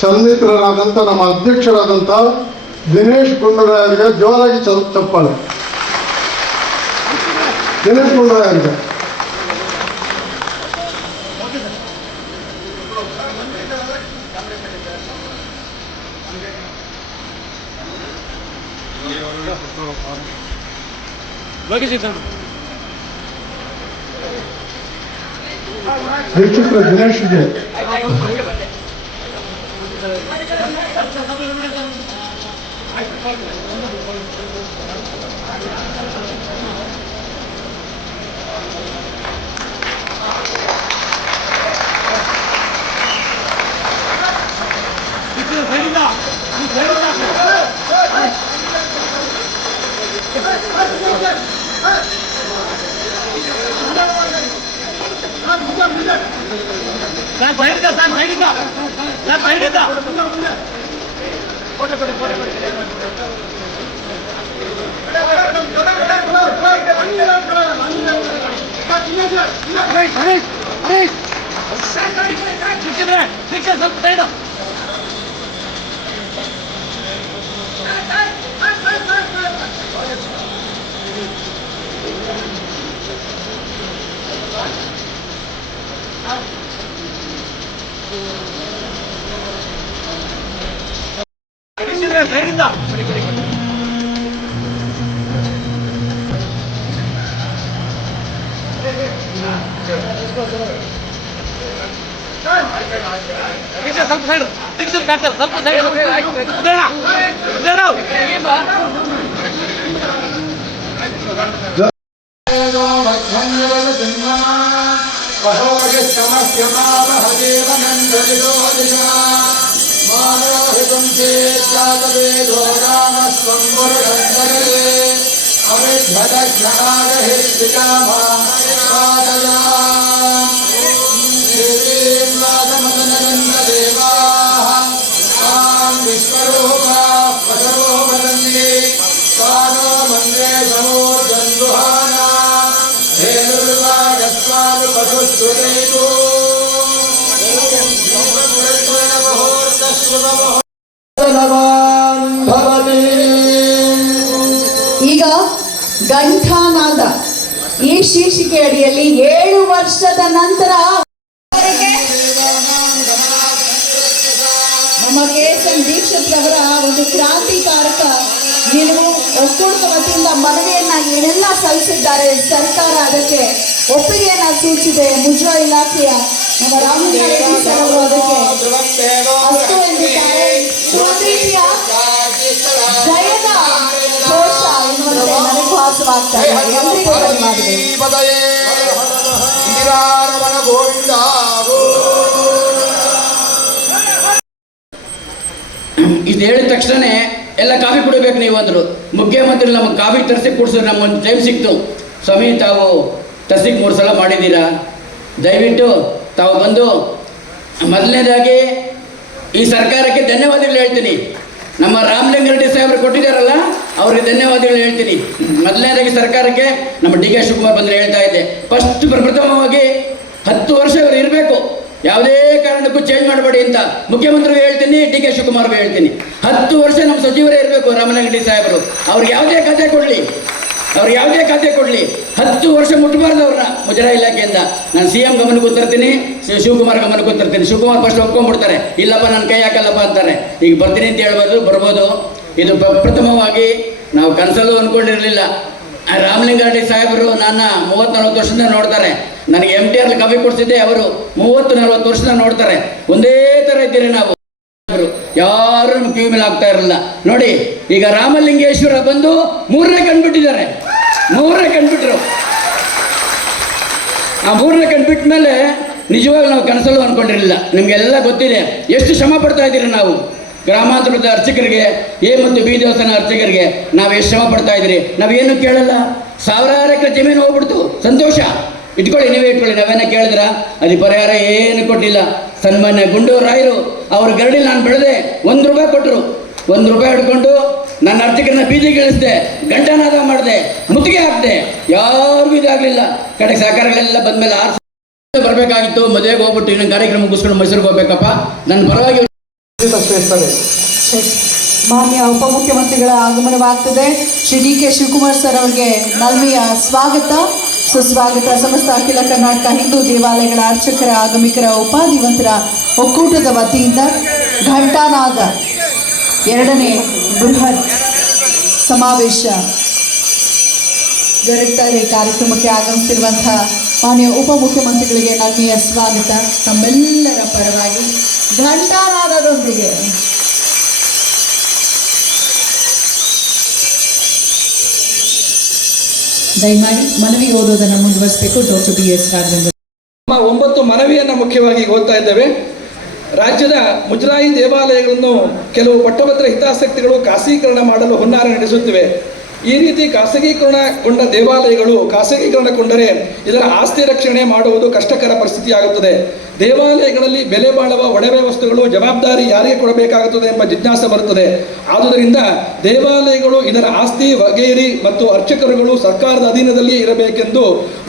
ಸನ್ಮಿತ್ರರಾದಂಥ ನಮ್ಮ ಅಧ್ಯಕ್ಷರಾದಂಥ ದಿನೇಶ್ ಗುಂಡೂರಾಯರಿಗೆ ಜೋರಾಗಿ ಚಪ್ಪಾಳೆ. ದಿನೇಶ್ ಗುಂಡೂರಾಯರಿಗೆ ವೀಕ್ಷಕರ ದಿನೇಶ್ಗೆ ಸೈಡ್ ಈಗ ಘಂಟಾನಾದ ಈ ಶೀರ್ಷಿಕೆ ಅಡಿಯಲ್ಲಿ 7 ವರ್ಷದ ನಂತರ ನಮ್ಮ KSN ದೀಕ್ಷಿತ್ ರವರ ಒಂದು ಕ್ರಾಂತಿಕಾರಕ ನಿಲುವು ಒಕ್ಕೂಟದ ವತಿಯಿಂದ ಮನವಿಯನ್ನ ಏನೆಲ್ಲ ಸಲ್ಲಿಸಿದ್ದಾರೆ, ಸರ್ಕಾರ ಅದಕ್ಕೆ ಒಪ್ಪಿಗೆಯನ್ನ ಸೂಚಿಸಿದೆ. ಮುಜರಾಯಿ ಇಲಾಖೆಯ ನಮ್ಮ ರಾಮಲಿಂಗಾರೆಡ್ಡಿ ಸರ್ ಅವರು ಅದಕ್ಕೆ ಅಸ್ತು ಎಂದಿದ್ದಾರೆ. ಒಂದು ರೀತಿಯ ಜಯದ ಘೋಷ ಎನ್ನುವಂತೆ ನನಗೆ ಭಾಸವಾಗ್ತಾರೆ. ಎಲ್ಲರಿಗೂ ಧನ್ಯವಾದಗಳು. ಇದು ಹೇಳಿದ ತಕ್ಷಣ ಎಲ್ಲ ಕಾಫಿ ಕುಡಿಬೇಕು ನೀವು ಅಂದರು. ಮುಖ್ಯಮಂತ್ರಿ ನಮಗೆ ಕಾಫಿ ತರಿಸಿ ಕುಡಿಸಿದ್ರು. ನಮ್ಗೊಂದು ಟೈಮ್ ಸಿಕ್ತು. ಸ್ವಾಮಿ, ತಾವು ತರಿಸಿಗೆ 3 ಸಲ ಮಾಡಿದ್ದೀರಾ, ದಯವಿಟ್ಟು ತಾವು ಬಂದು ಮೊದಲನೇದಾಗಿ ಈ ಸರ್ಕಾರಕ್ಕೆ ಧನ್ಯವಾದಗಳು ಹೇಳ್ತೀನಿ. ನಮ್ಮ ರಾಮಲಿಂಗಾರೆಡ್ಡಿ ಸಾಹೇಬರು ಕೊಟ್ಟಿದ್ದಾರಲ್ಲ, ಅವ್ರಿಗೆ ಧನ್ಯವಾದಗಳು ಹೇಳ್ತೀನಿ. ಮೊದಲನೇದಾಗಿ ಸರ್ಕಾರಕ್ಕೆ ನಮ್ಮ DK ಶಿವಕುಮಾರ್ ಬಂದರೆ ಹೇಳ್ತಾ ಇದ್ದೆ, ಫಸ್ಟ್ ಪ್ರಥಮವಾಗಿ 10 ವರ್ಷ ಇವರು ಇರಬೇಕು, ಯಾವುದೇ ಕಾರಣಕ್ಕೂ ಚೇಂಜ್ ಮಾಡಬೇಡಿ ಅಂತ ಮುಖ್ಯಮಂತ್ರಿಗೂ ಹೇಳ್ತೀನಿ, DK ಶಿವಕುಮಾರ್ಗೂ ಹೇಳ್ತೀನಿ. 10 ವರ್ಷ ನಮ್ಮ ಸಚಿವರೇ ಇರಬೇಕು ರಾಮಲಿಂಗಾರೆಡ್ಡಿ ಸಾಹೇಬರು. ಅವ್ರಿಗೆ ಯಾವುದೇ ಖಾತೆ ಕೊಡಲಿ, 10 ವರ್ಷ ಮುಟ್ಟಬಾರ್ದು ಅವ್ರನ್ನ ಮುಜರಾಯಿ ಇಲಾಖೆಯಿಂದ. ನಾನು CM ಗಮನಕ್ಕೆ ತರ್ತೀನಿ, ಶಿವಕುಮಾರ್ ಗಮನಕ್ಕೆ ತರ್ತೀನಿ. ಶಿವಕುಮಾರ್ ಫಸ್ಟ್ ಒಪ್ಕೊಂಡ್ಬಿಡ್ತಾರೆ, ಇಲ್ಲಪ್ಪ ನನ್ನ ಕೈ ಹಾಕಲ್ಲಪ್ಪ ಅಂತಾರೆ. ಈಗ ಬರ್ತೀನಿ ಅಂತ ಹೇಳ್ಬೋದು, ಬರ್ಬೋದು. ಇದು ಪ್ರಥಮವಾಗಿ ನಾವು ಕನಸಲ್ಲೂ ಅಂದ್ಕೊಂಡಿರಲಿಲ್ಲ. ರಾಮಲಿಂಗಾರೆಡ್ಡಿ ಸಾಹೇಬರು ನನ್ನ 30-40 ವರ್ಷದಿಂದ ನೋಡ್ತಾರೆ. ನನಗೆ MTR ಕಾಫಿ ಕೊಡಿಸಿದ್ದೆ ಅವರು 30-40 ವರ್ಷದಿಂದ ನೋಡ್ತಾರೆ. ಒಂದೇ ಥರ ಇದ್ದೀರಿ ನಾವು, ಯಾರು ನಮ್ಮ ಕಿವಿ ಮೇಲೆ ಆಗ್ತಾ ಇರಲಿಲ್ಲ. ನೋಡಿ, ಈಗ ರಾಮಲಿಂಗೇಶ್ವರ ಬಂದು 3ನೇ ಕಂಡುಬಿಟ್ಟಿದ್ದಾರೆ. 3ನೇ ಕಂಡುಬಿಟ್ರು. ಆ 3ನೇ ಕಂಡುಬಿಟ್ಟ ಮೇಲೆ ನಿಜವಾಗ್ಲೂ ನಾವು ಕನಸಲ್ಲೂ ಅಂದ್ಕೊಂಡಿರಲಿಲ್ಲ. ನಿಮಗೆಲ್ಲ ಗೊತ್ತಿದೆ ಎಷ್ಟು ಶ್ರಮ ಪಡ್ತಾ ಇದ್ದೀರಿ ನಾವು. ಗ್ರಾಮಾಂತರದ ಅರ್ಚಕರಿಗೆ, A ಮತ್ತು B ದೇವಸ್ಥಾನ ಅರ್ಚಕರಿಗೆ ನಾವು ಎಷ್ಟು ಶ್ರಮ ಪಡ್ತಾ ಇದ್ದೀರಿ. ನಾವೇನು ಕೇಳಲ್ಲ. 1000 ಎಕರೆ ಜಮೀನು ಹೋಗ್ಬಿಡ್ತು, ಸಂತೋಷ, ಇಟ್ಕೊಳ್ಳಿ, ನೀವೇ ಇಟ್ಕೊಳ್ಳಿ, ನಾವೇನ ಕೇಳಿದ್ರ ಅದಕ್ಕೆ ಪರಿಹಾರ ಏನು ಕೊಟ್ಟಿಲ್ಲ. ಸನ್ಮಾನ್ಯ ಗುಂಡೂರಾಯರು ಅವ್ರ ಗರಡಿಲಿ ನಾನು ಬೆಳೆದೆ, 1 ರೂಪಾಯಿ ಕೊಟ್ಟರು. 1 ರೂಪಾಯಿ ಹಿಡ್ಕೊಂಡು ನನ್ನ ಅರ್ಚಕರನ್ನ ಬೀದಿಗೆ ಇಳಿಸಿದೆ, ಗಂಟನಾದ ಮಾಡಿದೆ, ಮುತ್ತಿಗೆ ಹಾಕಿದೆ, ಯಾರಿಗೂ ಇದಾಗಲಿಲ್ಲ. ಕಡೆ ಸಹಕಾರಗಳೆಲ್ಲ ಬಂದಮೇಲೆ 6 ಬರಬೇಕಾಗಿತ್ತು. ಮದುವೆಗೆ ಹೋಗ್ಬಿಟ್ಟು ಇನ್ನೊಂದು ಕಾರ್ಯಕ್ರಮ ಮುಗಿಸ್ಕೊಂಡು ಮೈಸೂರಿಗೆ ಹೋಗ್ಬೇಕಪ್ಪ. ನನ್ನ ಪರವಾಗಿ ಮಾನ್ಯ ಉಪಮುಖ್ಯಮಂತ್ರಿಗಳ ಆಗಮನವಾಗ್ತದೆ. ಶ್ರೀ DK ಶಿವಕುಮಾರ್ ಸರ್ ಅವರಿಗೆ ನಲ್ಮೆಯ ಸ್ವಾಗತ, ಸುಸ್ವಾಗತ. ಸಮಸ್ತ ಅಖಿಲ ಕರ್ನಾಟಕ ಹಿಂದೂ ದೇವಾಲಯಗಳ ಅರ್ಚಕರ ಆಗಮಿಕರ ಉಪಾಧಿವಂತರ ಒಕ್ಕೂಟದ ವತಿಯಿಂದ ಘಂಟಾನಾದ 2ನೇ ಬೃಹತ್ ಸಮಾವೇಶ ಜರುಗ್ತಾ ಇದೆ. ಕಾರ್ಯಕ್ರಮಕ್ಕೆ ಆಗಮಿಸಿರುವಂತಹ ಮಾನ್ಯ ಉಪಮುಖ್ಯಮಂತ್ರಿಗಳಿಗೆ ನಲ್ಮೆಯ ಸ್ವಾಗತ. ತಮ್ಮೆಲ್ಲರ ಪರವಾಗಿ ಘಂಟಾನಾದದೊಂದಿಗೆ ದಯಮಾಡಿ ಮನವಿ ಓದೋದನ್ನು ಮುಂದುವರಿಸಬೇಕು. Doctor BS Raghavendra. 9 ಮನವಿಯನ್ನು ಮುಖ್ಯವಾಗಿ ಓದ್ತಾ ಇದ್ದೇವೆ. ರಾಜ್ಯದ ಮುಜರಾಯಿ ದೇವಾಲಯಗಳನ್ನು ಕೆಲವು ಪಟ್ಟಭದ್ರ ಹಿತಾಸಕ್ತಿಗಳು ಖಾಸಗೀಕರಣ ಮಾಡಲು ಹುನ್ನಾರ ನಡೆಸುತ್ತಿವೆ. ಈ ರೀತಿ ಖಾಸಗೀಕರಣಗೊಂಡ ದೇವಾಲಯಗಳು ಖಾಸಗೀಕರಣಗೊಂಡರೆ ಇದರ ಆಸ್ತಿ ರಕ್ಷಣೆ ಮಾಡುವುದು ಕಷ್ಟಕರ ಪರಿಸ್ಥಿತಿಯಾಗುತ್ತದೆ. ದೇವಾಲಯಗಳಲ್ಲಿ ಬೆಲೆ ಬಾಳುವ ಒಡವೆ ವಸ್ತುಗಳು ಜವಾಬ್ದಾರಿ ಯಾರಿಗೆ ಕೊಡಬೇಕಾಗುತ್ತದೆ ಎಂಬ ಜಿಜ್ಞಾಸೆ ಬರುತ್ತದೆ. ಆದುದರಿಂದ ದೇವಾಲಯಗಳು ಇದರ ಆಸ್ತಿ ವಗೇರಿ ಮತ್ತು ಅರ್ಚಕರುಗಳು ಸರ್ಕಾರದ ಅಧೀನದಲ್ಲಿ ಇರಬೇಕೆಂದು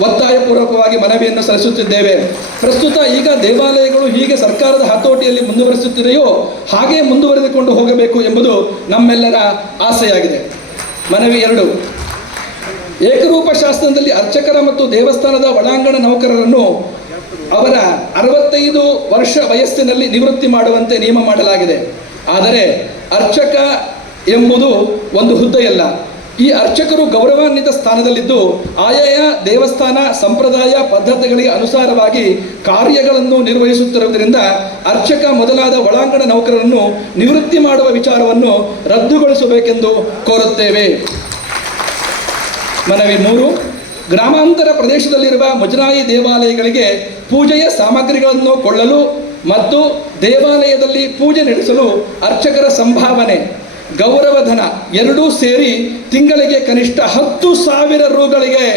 ಒತ್ತಾಯಪೂರ್ವಕವಾಗಿ ಮನವಿಯನ್ನು ಸಲ್ಲಿಸುತ್ತಿದ್ದೇವೆ. ಪ್ರಸ್ತುತ ಈಗ ದೇವಾಲಯಗಳು ಹೀಗೆ ಸರ್ಕಾರದ ಹತೋಟಿಯಲ್ಲಿ ಮುಂದುವರಿಸುತ್ತಿದೆಯೋ ಹಾಗೆ ಮುಂದುವರೆದುಕೊಂಡು ಹೋಗಬೇಕು ಎಂಬುದು ನಮ್ಮೆಲ್ಲರ ಆಸೆಯಾಗಿದೆ. ಮನವಿ 2. ಏಕರೂಪ ಶಾಸನದಲ್ಲಿ ಅರ್ಚಕರ ಮತ್ತು ದೇವಸ್ಥಾನದ ಒಳಾಂಗಣ ನೌಕರರನ್ನು ಅವರ 65 ವರ್ಷ ವಯಸ್ಸಿನಲ್ಲಿ ನಿವೃತ್ತಿ ಮಾಡುವಂತೆ ನಿಯಮ ಮಾಡಲಾಗಿದೆ. ಆದರೆ ಅರ್ಚಕ ಎಂಬುದು ಒಂದು ಹುದ್ದೆಯಲ್ಲ. ಈ ಅರ್ಚಕರು ಗೌರವಾನ್ವಿತ ಸ್ಥಾನದಲ್ಲಿದ್ದು ಆಯಾಯ ದೇವಸ್ಥಾನ ಸಂಪ್ರದಾಯ ಪದ್ಧತಿಗಳಿಗೆ ಅನುಸಾರವಾಗಿ ಕಾರ್ಯಗಳನ್ನು ನಿರ್ವಹಿಸುತ್ತಿರುವುದರಿಂದ ಅರ್ಚಕ ಮೊದಲಾದ ಒಳಾಂಗಣ ನೌಕರರನ್ನು ನಿವೃತ್ತಿ ಮಾಡುವ ವಿಚಾರವನ್ನು ರದ್ದುಗೊಳಿಸಬೇಕೆಂದು ಕೋರುತ್ತೇವೆ. ಮನವಿ 3. ಗ್ರಾಮಾಂತರ ಪ್ರದೇಶದಲ್ಲಿರುವ ಮುಜರಾಯಿ ದೇವಾಲಯಗಳಿಗೆ ಪೂಜೆಯ ಸಾಮಗ್ರಿಗಳನ್ನು ಕೊಳ್ಳಲು ಮತ್ತು ದೇವಾಲಯದಲ್ಲಿ ಪೂಜೆ ನಡೆಸಲು ಅರ್ಚಕರ ಸಂಭಾವನೆ, ಗೌರವಧನ ಎರಡೂ ಸೇರಿ ತಿಂಗಳಿಗೆ ಕನಿಷ್ಠ 10,000 ರೂಗಳಿಗೆ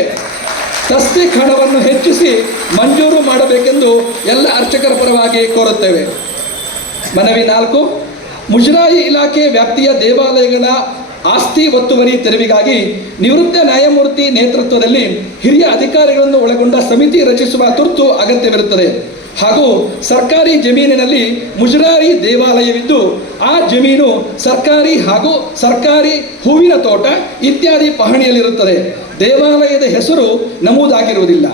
ತಸ್ತಿಕ್ ಹಣವನ್ನು ಹೆಚ್ಚಿಸಿ ಮಂಜೂರು ಮಾಡಬೇಕೆಂದು ಎಲ್ಲ ಅರ್ಚಕರ ಪರವಾಗಿ ಕೋರುತ್ತೇವೆ. ಮನವಿ 4. ಮುಜರಾಯಿ ಇಲಾಖೆ ವ್ಯಾಪ್ತಿಯ ದೇವಾಲಯಗಳ ಆಸ್ತಿ ಒತ್ತುವರಿ ತೆರವಿಗಾಗಿ ನಿವೃತ್ತ ನ್ಯಾಯಮೂರ್ತಿ ನೇತೃತ್ವದಲ್ಲಿ ಹಿರಿಯ ಅಧಿಕಾರಿಗಳನ್ನು ಒಳಗೊಂಡ ಸಮಿತಿ ರಚಿಸುವ ತುರ್ತು ಅಗತ್ಯವಿರುತ್ತದೆ. ಹಾಗೂ ಸರ್ಕಾರಿ ಜಮೀನಿನಲ್ಲಿ ಮುಜರಾಯಿ ದೇವಾಲಯವಿದ್ದು ಆ ಜಮೀನು ಸರ್ಕಾರಿ ಹಾಗೂ ಸರ್ಕಾರಿ ಹೂವಿನ ತೋಟ ಇತ್ಯಾದಿ ಪಹಣಿಯಲ್ಲಿರುತ್ತದೆ. ದೇವಾಲಯದ ಹೆಸರು ನಮೂದಾಗಿರುವುದಿಲ್ಲ.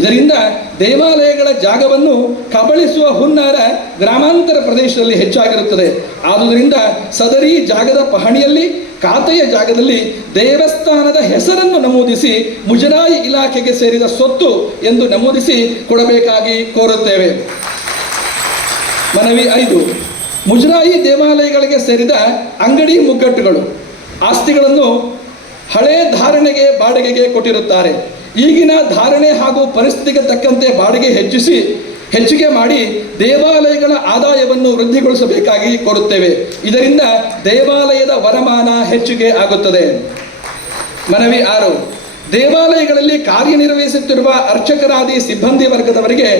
ಇದರಿಂದ ದೇವಾಲಯಗಳ ಜಾಗವನ್ನು ಕಬಳಿಸುವ ಹುನ್ನಾರ ಗ್ರಾಮಾಂತರ ಪ್ರದೇಶದಲ್ಲಿ ಹೆಚ್ಚಾಗಿರುತ್ತದೆ. ಆದುದರಿಂದ ಸದರಿ ಜಾಗದ ಪಹಣಿಯಲ್ಲಿ ಖಾತೆಯ ಜಾಗದಲ್ಲಿ ದೇವಸ್ಥಾನದ ಹೆಸರನ್ನು ನಮೂದಿಸಿ ಮುಜರಾಯಿ ಇಲಾಖೆಗೆ ಸೇರಿದ ಸ್ವತ್ತು ಎಂದು ನಮೂದಿಸಿ ಕೊಡಬೇಕಾಗಿ ಕೋರುತ್ತೇವೆ. ಮನವಿ 5. ಮುಜರಾಯಿ ದೇವಾಲಯಗಳಿಗೆ ಸೇರಿದ ಅಂಗಡಿ ಮುಗ್ಗಟ್ಟುಗಳು ಆಸ್ತಿಗಳನ್ನು ಹಳೆ ಧಾರಣೆಗೆ ಬಾಡಿಗೆಗೆ ಕೊಟ್ಟಿರುತ್ತಾರೆ. ಈಗಿನ ಧಾರಣೆ ಹಾಗೂ ಪರಿಸ್ಥಿತಿಗೆ ತಕ್ಕಂತೆ ಬಾಡಿಗೆ ಹೆಚ್ಚಿಗೆ ಮಾಡಿ ದೇವಾಲಯಗಳ ಆದಾಯವನ್ನು ವೃದ್ಧಿಗೊಳಿಸಬೇಕಾಗಿ ಕೋರುತ್ತೇವೆ. ಇದರಿಂದ ದೇವಾಲಯದ ವರಮಾನ ಹೆಚ್ಚಿಗೆ ಆಗುತ್ತದೆ. ಮನವಿ 6. ದೇವಾಲಯಗಳಲ್ಲಿ ಕಾರ್ಯನಿರ್ವಹಿಸುತ್ತಿರುವ ಅರ್ಚಕರಾದಿ ಸಿಬ್ಬಂದಿ ವರ್ಗದವರಿಗೆ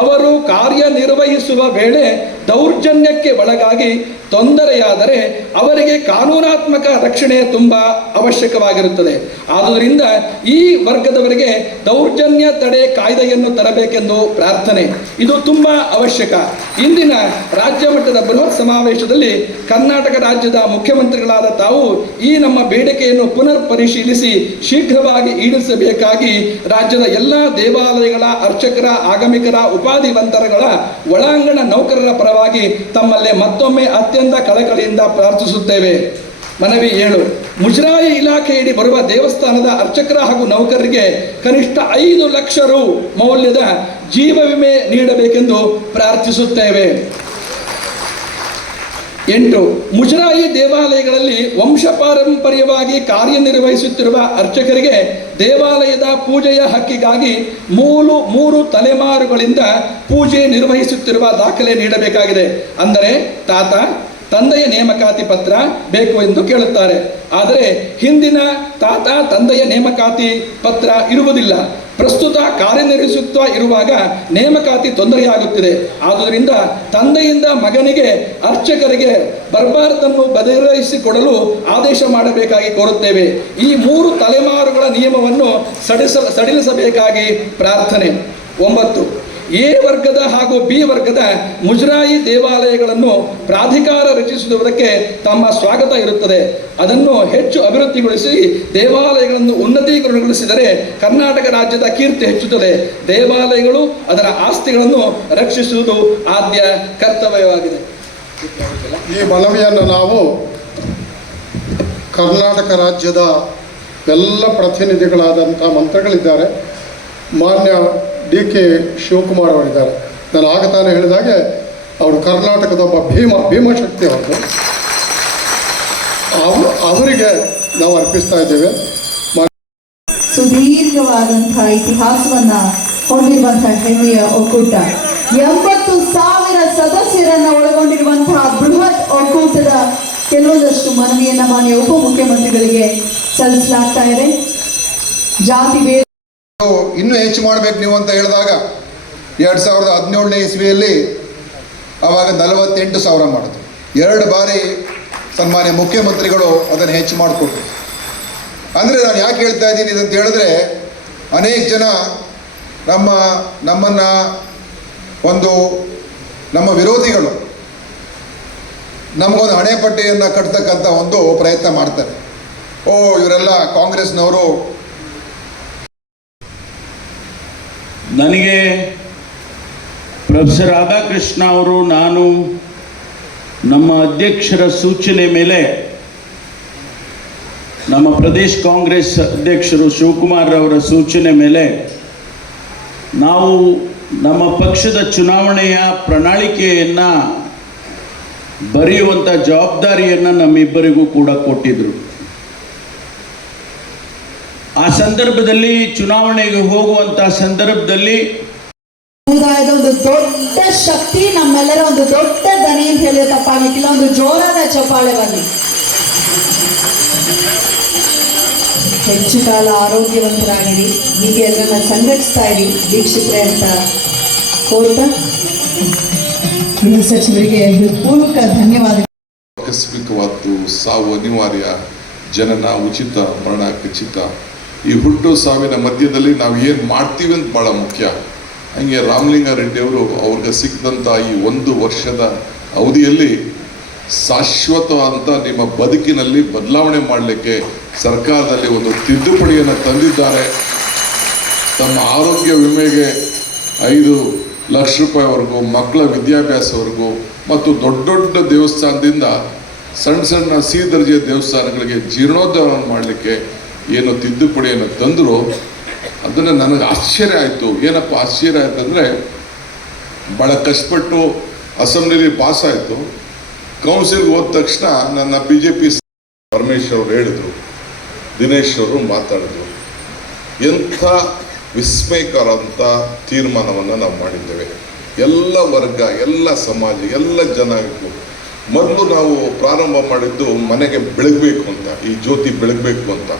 ಅವರು ಕಾರ್ಯನಿರ್ವಹಿಸುವ ವೇಳೆ ದೌರ್ಜನ್ಯಕ್ಕೆ ಒಳಗಾಗಿ ತೊಂದರೆಯಾದರೆ ಅವರಿಗೆ ಕಾನೂನಾತ್ಮಕ ರಕ್ಷಣೆ ತುಂಬ ಅವಶ್ಯಕವಾಗಿರುತ್ತದೆ. ಆದುದರಿಂದ ಈ ವರ್ಗದವರಿಗೆ ದೌರ್ಜನ್ಯ ತಡೆ ಕಾಯ್ದೆಯನ್ನು ತರಬೇಕೆಂದು ಪ್ರಾರ್ಥನೆ. ಇದು ತುಂಬ ಅವಶ್ಯಕ. ಇಂದಿನ ರಾಜ್ಯ ಮಟ್ಟದ ಬೃಹತ್ ಸಮಾವೇಶದಲ್ಲಿ ಕರ್ನಾಟಕ ರಾಜ್ಯದ ಮುಖ್ಯಮಂತ್ರಿಗಳಾದ ತಾವು ಈ ನಮ್ಮ ಬೇಡಿಕೆಯನ್ನು ಪುನರ್ ಪರಿಶೀಲಿಸಿ ಶೀಘ್ರವಾಗಿ ಈಡೇರಿಸಬೇಕಾಗಿ ರಾಜ್ಯದ ಎಲ್ಲ ದೇವಾಲಯಗಳ ಅರ್ಚಕರ, ಆಗಮಿಕರ, ಉಪಾಧಿವಂತರಗಳ ಒಳಾಂಗಣ ನೌಕರರ ಪರವಾಗಿ ತಮ್ಮಲ್ಲೇ ಮತ್ತೊಮ್ಮೆ ಅತ್ಯಂತ ಕಳಕಳಿಯಿಂದ ಪ್ರಾರ್ಥಿಸುತ್ತೇವೆ. ಮನವಿ 7. ಮುಜರಾಯಿ ಇಲಾಖೆಯಡಿ ಬರುವ ದೇವಸ್ಥಾನದ ಅರ್ಚಕರ ಹಾಗೂ ನೌಕರರಿಗೆ ಕನಿಷ್ಠ 5 ಲಕ್ಷ ರು ಮೌಲ್ಯದ ಜೀವ ವಿಮೆ ನೀಡಬೇಕೆಂದು ಪ್ರಾರ್ಥಿಸುತ್ತೇವೆ. 8. ಮುಜರಾಯಿ ದೇವಾಲಯಗಳಲ್ಲಿ ವಂಶಪಾರಂಪರ್ಯವಾಗಿ ಕಾರ್ಯನಿರ್ವಹಿಸುತ್ತಿರುವ ಅರ್ಚಕರಿಗೆ ದೇವಾಲಯದ ಪೂಜೆಯ ಹಕ್ಕಿಗಾಗಿ 3 ತಲೆಮಾರುಗಳಿಂದ ಪೂಜೆ ನಿರ್ವಹಿಸುತ್ತಿರುವ ದಾಖಲೆ ನೀಡಬೇಕಾಗಿದೆ. ಅಂದರೆ ತಾತ, ತಂದೆಯ ನೇಮಕಾತಿ ಪತ್ರ ಬೇಕು ಎಂದು ಕೇಳುತ್ತಾರೆ. ಆದರೆ ಹಿಂದಿನ ತಾತ ತಂದೆಯ ನೇಮಕಾತಿ ಪತ್ರ ಇರುವುದಿಲ್ಲ. ಪ್ರಸ್ತುತ ಕಾರ್ಯನಿರ್ವಹಿಸುತ್ತಾ ಇರುವಾಗ ನೇಮಕಾತಿ ತೊಂದರೆಯಾಗುತ್ತಿದೆ. ಆದುದರಿಂದ ತಂದೆಯಿಂದ ಮಗನಿಗೆ ಅರ್ಚಕರಿಗೆ ಬರಬಾರದನ್ನು ಬದಲಾಯಿಸಿಕೊಡಲು ಆದೇಶ ಮಾಡಬೇಕಾಗಿ ಕೋರುತ್ತೇವೆ. ಈ 3 ತಲೆಮಾರುಗಳ ನಿಯಮವನ್ನು ಸಡಿಲಿಸಬೇಕಾಗಿ ಪ್ರಾರ್ಥನೆ. 9. ಎ ವರ್ಗದ ಹಾಗೂ ಬಿ ವರ್ಗದ ಮುಜರಾಯಿ ದೇವಾಲಯಗಳನ್ನು ಪ್ರಾಧಿಕಾರ ರಚಿಸುವುದಕ್ಕೆ ತಮ್ಮ ಸ್ವಾಗತ ಇರುತ್ತದೆ. ಅದನ್ನು ಹೆಚ್ಚು ಅಭಿವೃದ್ಧಿಗೊಳಿಸಿ ದೇವಾಲಯಗಳನ್ನು ಉನ್ನತೀಕರಣಗೊಳಿಸಿದರೆ ಕರ್ನಾಟಕ ರಾಜ್ಯದ ಕೀರ್ತಿ ಹೆಚ್ಚುತ್ತದೆ. ದೇವಾಲಯಗಳು ಅದರ ಆಸ್ತಿಗಳನ್ನು ರಕ್ಷಿಸುವುದು ಆದ್ಯ ಕರ್ತವ್ಯವಾಗಿದೆ. ಈ ಮನವಿಯನ್ನು ನಾವು ಕರ್ನಾಟಕ ರಾಜ್ಯದ ಎಲ್ಲ ಪ್ರತಿನಿಧಿಗಳಾದಂಥ ಮಂತ್ರಿಗಳಿದ್ದಾರೆ, ಮಾನ್ಯ DK ಶಿವಕುಮಾರ್ ಅವರಿದ್ದಾರೆ. ನಾನು ಆಗ ತಾನೇ ಹೇಳಿದಾಗೆ ಅವರು ಕರ್ನಾಟಕದ ಒಬ್ಬ ಭೀಮಶಕ್ತಿ ಅವರಿಗೆ ನಾವು ಅರ್ಪಿಸ್ತಾ ಇದ್ದೇವೆ. ಸುದೀರ್ಘವಾದಂತಹ ಇತಿಹಾಸವನ್ನ ಹೊಂದಿರುವಂತಹ ಹೆಮ್ಮೆಯ ಒಕ್ಕೂಟ, 80,000 ಸದಸ್ಯರನ್ನ ಒಳಗೊಂಡಿರುವಂತಹ ಬೃಹತ್ ಒಕ್ಕೂಟದ ಕೆಲವೊಂದಷ್ಟು ಮನವಿಯನ್ನ ಮಾನ್ಯ ಉಪಮುಖ್ಯಮಂತ್ರಿಗಳಿಗೆ ಸಲ್ಲಿಸಲಾಗ್ತಾ ಇದೆ. ಜಾತಿ ಭೇದ ಇನ್ನೂ ಹೆಚ್ಚು ಮಾಡಬೇಕು ನೀವು ಅಂತ ಹೇಳಿದಾಗ 2017ನೇ ಇಸ್ವಿಯಲ್ಲಿ ಆವಾಗ 48,000 ಮಾಡಿದ್ರು. 2 ಬಾರಿ ಸನ್ಮಾನ್ಯ ಮುಖ್ಯಮಂತ್ರಿಗಳು ಅದನ್ನು ಹೆಚ್ಚು ಮಾಡಿಕೊಟ್ರು. ಅಂದರೆ ನಾನು ಯಾಕೆ ಹೇಳ್ತಾ ಇದ್ದೀನಿ ಇದಂತ ಹೇಳಿದ್ರೆ, ಅನೇಕ ಜನ ನಮ್ಮನ್ನು ನಮ್ಮ ವಿರೋಧಿಗಳು ನಮಗೊಂದು ಹಣೆಪಟ್ಟಿಯನ್ನು ಕಟ್ತಕ್ಕಂಥ ಒಂದು ಪ್ರಯತ್ನ ಮಾಡ್ತಾರೆ. ಇವರೆಲ್ಲ ಕಾಂಗ್ರೆಸ್ನವರು. ನನಗೆ ಪ್ರೊಫೆಸರ್ ರಾಧಾಕೃಷ್ಣ ಅವರು, ನಾನು ನಮ್ಮ ಅಧ್ಯಕ್ಷರ ಸೂಚನೆ ಮೇಲೆ, ನಮ್ಮ ಪ್ರದೇಶ ಕಾಂಗ್ರೆಸ್ ಅಧ್ಯಕ್ಷರು ಶಿವಕುಮಾರ್ ಅವರ ಸೂಚನೆ ಮೇಲೆ ನಾವು ನಮ್ಮ ಪಕ್ಷದ ಚುನಾವಣೆಯ ಪ್ರಣಾಳಿಕೆಯನ್ನು ಬರೆಯುವಂಥ ಜವಾಬ್ದಾರಿಯನ್ನು ನಮ್ಮಿಬ್ಬರಿಗೂ ಕೂಡ ಕೊಟ್ಟಿದ್ದರು. ಆ ಸಂದರ್ಭದಲ್ಲಿ, ಚುನಾವಣೆಗೆ ಹೋಗುವಂಥ ಸಂದರ್ಭದಲ್ಲಿ ಸಮುದಾಯದ ಒಂದು ದೊಡ್ಡ ಶಕ್ತಿ, ನಮ್ಮೆಲ್ಲರ ಒಂದು ದೊಡ್ಡ ದನಿ ಅಂತ ಹೇಳಿದ್ರೆ ತಪ್ಪಾಗಲಿಕ್ಕಿಲ್ಲ. ಒಂದು ಜೋರಾದ ಚಪ್ಪಾಳೆ ಬರಲಿ. ಹೆಚ್ಚು ಕಾಲ ಆರೋಗ್ಯವಂತರಾಗಿರಿ, ಹೀಗೆ ಎಲ್ಲರನ್ನ ಸಂಘಟಿಸ್ತಾ ಇರಿ ವೀಕ್ಷಕರೇ ಅಂತ ಕೋರ್ತಾ ಗೃಹ ಸಚಿವರಿಗೆ ಪೂರ್ವಕ ಧನ್ಯವಾದ. ಆಕಸ್ಮಿಕವಾದ್ದು, ಸಾವು ಅನಿವಾರ್ಯ, ಜನನ ಉಚಿತ, ಮರಣ ಖಚಿತ. ಈ ಹುಟ್ಟು ಸಾವಿನ ಮಧ್ಯದಲ್ಲಿ ನಾವು ಏನು ಮಾಡ್ತೀವಿ ಅಂತ ಭಾಳ ಮುಖ್ಯ. ಹಂಗೆ ರಾಮಲಿಂಗಾರೆಡ್ಡಿ ಅವರು ಅವ್ರಿಗೆ ಸಿಕ್ಕಿದಂಥ ಈ 1 ವರ್ಷದ ಅವಧಿಯಲ್ಲಿ ಶಾಶ್ವತವಾದಂಥ ನಿಮ್ಮ ಬದುಕಿನಲ್ಲಿ ಬದಲಾವಣೆ ಮಾಡಲಿಕ್ಕೆ ಸರ್ಕಾರದಲ್ಲಿ ಒಂದು ತಿದ್ದುಪಡಿಯನ್ನು ತಂದಿದ್ದಾರೆ. ತಮ್ಮ ಆರೋಗ್ಯ ವಿಮೆಗೆ 5 ಲಕ್ಷ ರೂಪಾಯಿವರೆಗೂ, ಮಕ್ಕಳ ವಿದ್ಯಾಭ್ಯಾಸವರೆಗೂ ಮತ್ತು ದೊಡ್ಡ ದೊಡ್ಡ ದೇವಸ್ಥಾನದಿಂದ ಸಣ್ಣ ಸಿ ದರ್ಜೆಯ ದೇವಸ್ಥಾನಗಳಿಗೆ ಜೀರ್ಣೋದ್ಧಾರ ಮಾಡಲಿಕ್ಕೆ ಏನು ತಿದ್ದುಪಡಿಯನ್ನು ತಂದರು, ಅದನ್ನು ನನಗೆ ಆಶ್ಚರ್ಯ ಆಯಿತು. ಏನಪ್ಪ ಆಶ್ಚರ್ಯ ಆಯ್ತು ಅಂದರೆ, ಭಾಳ ಕಷ್ಟಪಟ್ಟು ಅಸೆಂಬ್ಲಿಲಿ ಪಾಸ್ ಆಯಿತು. ಕೌನ್ಸಿಲ್ಗೆ ಹೋದ ತಕ್ಷಣ ನನ್ನ BJP ಪರಮೇಶ್ವರ್ ಅವರು ಹೇಳಿದರು, ದಿನೇಶ್ ಅವರು ಮಾತಾಡಿದ್ರು, ಎಂಥ ವಿಸ್ಮಯಕರಂಥ ತೀರ್ಮಾನವನ್ನು ನಾವು ಮಾಡಿದ್ದೇವೆ. ಎಲ್ಲ ವರ್ಗ, ಎಲ್ಲ ಸಮಾಜ, ಎಲ್ಲ ಜನಾಂಗಕ್ಕೂ ಮೊದಲು ನಾವು ಪ್ರಾರಂಭ ಮಾಡಿದ್ದು ಮನೆಗೆ ಬೆಳಗಬೇಕು ಅಂತ, ಈ ಜ್ಯೋತಿ ಬೆಳಗಬೇಕು ಅಂತ,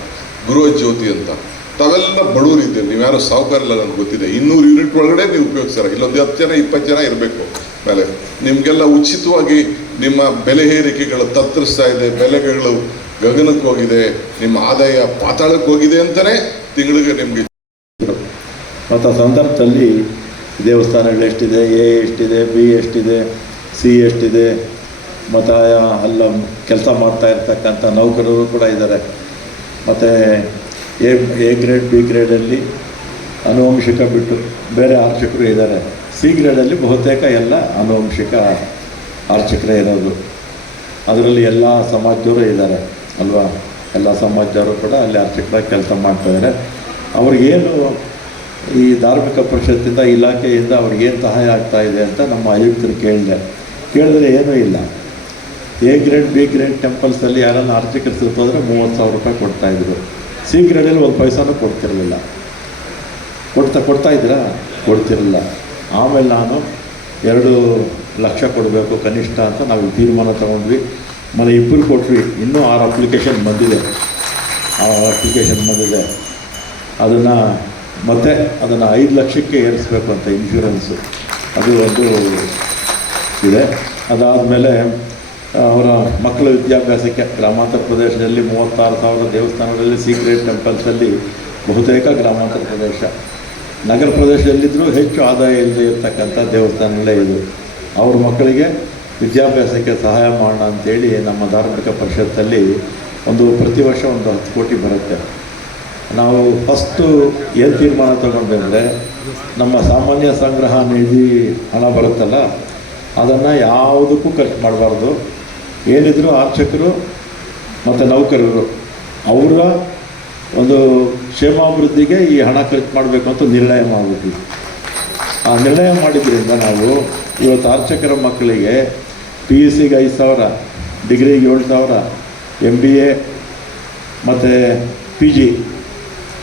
ಗೃಹ ಜ್ಯೋತಿ ಅಂತ. ತಾವೆಲ್ಲ ಬಡವರಿದ್ದೀರಿ, ನೀವು ಯಾರು ಸಾಹುಕಾರ ಇಲ್ಲ ನನಗೆ ಗೊತ್ತಿದೆ. 200 ಯೂನಿಟ್ ಒಳಗಡೆ ನೀವು ಉಪಯೋಗಿಸ್ತಾರೆ. ಇಲ್ಲೊಂದು 10 ಜನ 20 ಜನ ಇರಬೇಕು. ಮೇಲೆ ನಿಮಗೆಲ್ಲ ಉಚಿತವಾಗಿ ನಿಮ್ಮ ಬೆಲೆ ಏರಿಕೆಗಳು ತತ್ತರಿಸ್ತಾ ಇದೆ, ಬೆಲೆಗಳು ಗಗನಕ್ಕೆ ಹೋಗಿದೆ, ನಿಮ್ಮ ಆದಾಯ ಪಾತಾಳಕ್ಕೆ ಹೋಗಿದೆ ಅಂತಲೇ ತಿಂಗಳಿಗೆ ನಿಮಗೆ. ಮತ್ತು ಆ ಸಂದರ್ಭದಲ್ಲಿ ದೇವಸ್ಥಾನಗಳು ಎಷ್ಟಿದೆ, A ಎಷ್ಟಿದೆ, B ಎಷ್ಟಿದೆ, C ಎಷ್ಟಿದೆ, ಮತ್ತು ಅಲ್ಲ ಕೆಲಸ ಮಾಡ್ತಾ ಇರ್ತಕ್ಕಂಥ ನೌಕರರು ಕೂಡ ಇದ್ದಾರೆ. ಮತ್ತು ಎ ಗ್ರೇಡ್, B ಗ್ರೇಡಲ್ಲಿ ಆನುವಂಶಿಕ ಬಿಟ್ಟು ಬೇರೆ ಅರ್ಚಕರು ಇದ್ದಾರೆ. C ಗ್ರೇಡಲ್ಲಿ ಬಹುತೇಕ ಎಲ್ಲ ಆನುವಂಶಿಕ ಅರ್ಚಕರೇ ಇರೋದು. ಅದರಲ್ಲಿ ಎಲ್ಲ ಸಮಾಜದವರು ಇದ್ದಾರೆ ಅಲ್ವಾ. ಎಲ್ಲ ಸಮಾಜದವರು ಕೂಡ ಅಲ್ಲಿ ಅರ್ಚಕರಾಗಿ ಕೆಲಸ ಮಾಡ್ತಾಯಿದ್ದಾರೆ. ಅವ್ರಿಗೇನು ಈ ಧಾರ್ಮಿಕ ಪರಿಷತ್ತಿಂದ, ಇಲಾಖೆಯಿಂದ ಅವ್ರಿಗೇನು ಸಹಾಯ ಆಗ್ತಾಯಿದೆ ಅಂತ ನಮ್ಮ ಆಯುಕ್ತರು ಕೇಳಿದ್ರೆ ಏನೂ ಇಲ್ಲ. A ಗ್ರೇಡ್, B ಗ್ರೇಡ್ ಟೆಂಪಲ್ಸಲ್ಲಿ ಯಾರನ್ನು ಅರ್ಚಕರು ಸಿಗ್ತೋದ್ರೆ 30,000 ರೂಪಾಯಿ ಕೊಡ್ತಾಯಿದ್ರು. C ಗ್ರೇಡಲ್ಲಿ 1 ಪೈಸಾನೂ ಕೊಡ್ತಿರಲಿಲ್ಲ. ಕೊಡ್ತಾ ಇದ್ದೀರಾ? ಕೊಡ್ತಿರಲಿಲ್ಲ. ಆಮೇಲೆ ನಾನು 2 ಲಕ್ಷ ಕೊಡಬೇಕು ಕನಿಷ್ಠ ಅಂತ ನಾವು ತೀರ್ಮಾನ ತೊಗೊಂಡ್ವಿ. ಮನೆ 2 ಕೊಟ್ವಿ. ಇನ್ನೂ 6 ಅಪ್ಲಿಕೇಶನ್ ಬಂದಿದೆ. ಅದನ್ನು ಮತ್ತೆ ಅದನ್ನು 5 ಲಕ್ಷಕ್ಕೆ ಏರಿಸಬೇಕು ಅಂತ ಇನ್ಶೂರೆನ್ಸು, ಅದು ಒಂದು ಇದೆ. ಅದಾದಮೇಲೆ ಅವರ ಮಕ್ಕಳ ವಿದ್ಯಾಭ್ಯಾಸಕ್ಕೆ ಗ್ರಾಮಾಂತರ ಪ್ರದೇಶದಲ್ಲಿ 36,000 ದೇವಸ್ಥಾನಗಳಲ್ಲಿ, C ಗ್ರೇಡ್ ಟೆಂಪಲ್ಸಲ್ಲಿ ಬಹುತೇಕ ಗ್ರಾಮಾಂತರ ಪ್ರದೇಶ. ನಗರ ಪ್ರದೇಶದಲ್ಲಿದ್ದರೂ ಹೆಚ್ಚು ಆದಾಯ ಇಲ್ಲದೆ ಇರ್ತಕ್ಕಂಥ ದೇವಸ್ಥಾನಗಳೇ ಇದು. ಅವ್ರ ಮಕ್ಕಳಿಗೆ ವಿದ್ಯಾಭ್ಯಾಸಕ್ಕೆ ಸಹಾಯ ಮಾಡೋಣ ಅಂಥೇಳಿ ನಮ್ಮ ಧಾರ್ಮಿಕ ಪರಿಷತ್ತಲ್ಲಿ ಪ್ರತಿ ವರ್ಷ 10 ಕೋಟಿ ಬರುತ್ತೆ. ನಾವು ಫಸ್ಟು ಏನು ತೀರ್ಮಾನ ತಗೊಂಡ್ವಿ ಅಂದರೆ, ನಮ್ಮ ಸಾಮಾನ್ಯ ಸಂಗ್ರಹ ನಿಧಿ ಹಣ ಬರುತ್ತಲ್ಲ, ಅದನ್ನು ಯಾವುದಕ್ಕೂ ಖರ್ಚು ಮಾಡಬಾರ್ದು. ಏನಿದ್ರು ಅರ್ಚಕರು ಮತ್ತು ನೌಕರರು ಅವರ ಒಂದು ಕ್ಷೇಮಾಭಿವೃದ್ಧಿಗೆ ಈ ಹಣ ಖರ್ಚು ಮಾಡಬೇಕು ಅಂತ ನಿರ್ಣಯ ಮಾಡಿಬಿಟ್ವಿ. ಆ ನಿರ್ಣಯ ಮಾಡಿದ್ರಿಂದ ನಾವು ಇವತ್ತು ಅರ್ಚಕರ ಮಕ್ಕಳಿಗೆ PUCಗೆ 5,000, ಡಿಗ್ರಿಗೆ 7,000, MBA ಮತ್ತು PG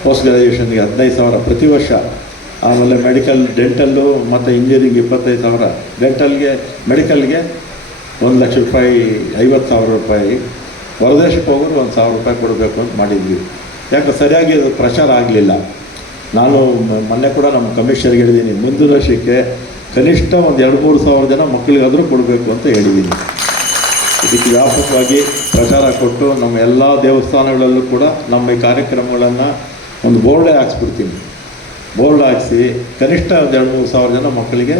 ಪೋಸ್ಟ್ ಗ್ರ್ಯಾಜುಯೇಷನ್ಗೆ 15,000 ಪ್ರತಿ ವರ್ಷ. ಆಮೇಲೆ ಮೆಡಿಕಲ್, ಡೆಂಟಲ್ಲು ಮತ್ತು ಇಂಜಿನಿಯರಿಂಗ್ 25,000, ಮೆಡಿಕಲ್ಗೆ 1 ಲಕ್ಷ ರೂಪಾಯಿ, 50,000 ರೂಪಾಯಿ, ಹೊರದೇಶಕ್ಕೆ ಹೋಗೋರು 1,000 ರೂಪಾಯಿ ಕೊಡಬೇಕು ಅಂತ ಮಾಡಿದ್ವಿ. ಯಾಕೆ ಸರಿಯಾಗಿ ಅದು ಪ್ರಚಾರ ಆಗಲಿಲ್ಲ. ನಾನು ಮೊನ್ನೆ ಕೂಡ ನಮ್ಮ ಕಮಿಷನರ್ಗೆ ಹೇಳಿದ್ದೀನಿ, ಮುಂದಿನ ವರ್ಷಕ್ಕೆ ಕನಿಷ್ಠ ಒಂದು 2-3 ಸಾವಿರ ಜನ ಮಕ್ಕಳಿಗಾದರೂ ಕೊಡಬೇಕು ಅಂತ ಹೇಳಿದ್ದೀನಿ. ಇದಕ್ಕೆ ವ್ಯಾಪಕವಾಗಿ ಪ್ರಚಾರ ಕೊಟ್ಟು ನಮ್ಮ ಎಲ್ಲ ದೇವಸ್ಥಾನಗಳಲ್ಲೂ ಕೂಡ ನಮ್ಮ ಈ ಕಾರ್ಯಕ್ರಮಗಳನ್ನು ಒಂದು ಬೋರ್ಡೇ ಹಾಕ್ಸ್ಬಿಡ್ತೀನಿ. ಬೋರ್ಡ್ ಹಾಕಿಸಿ ಕನಿಷ್ಠ ಒಂದು 2-3 ಸಾವಿರ ಜನ ಮಕ್ಕಳಿಗೆ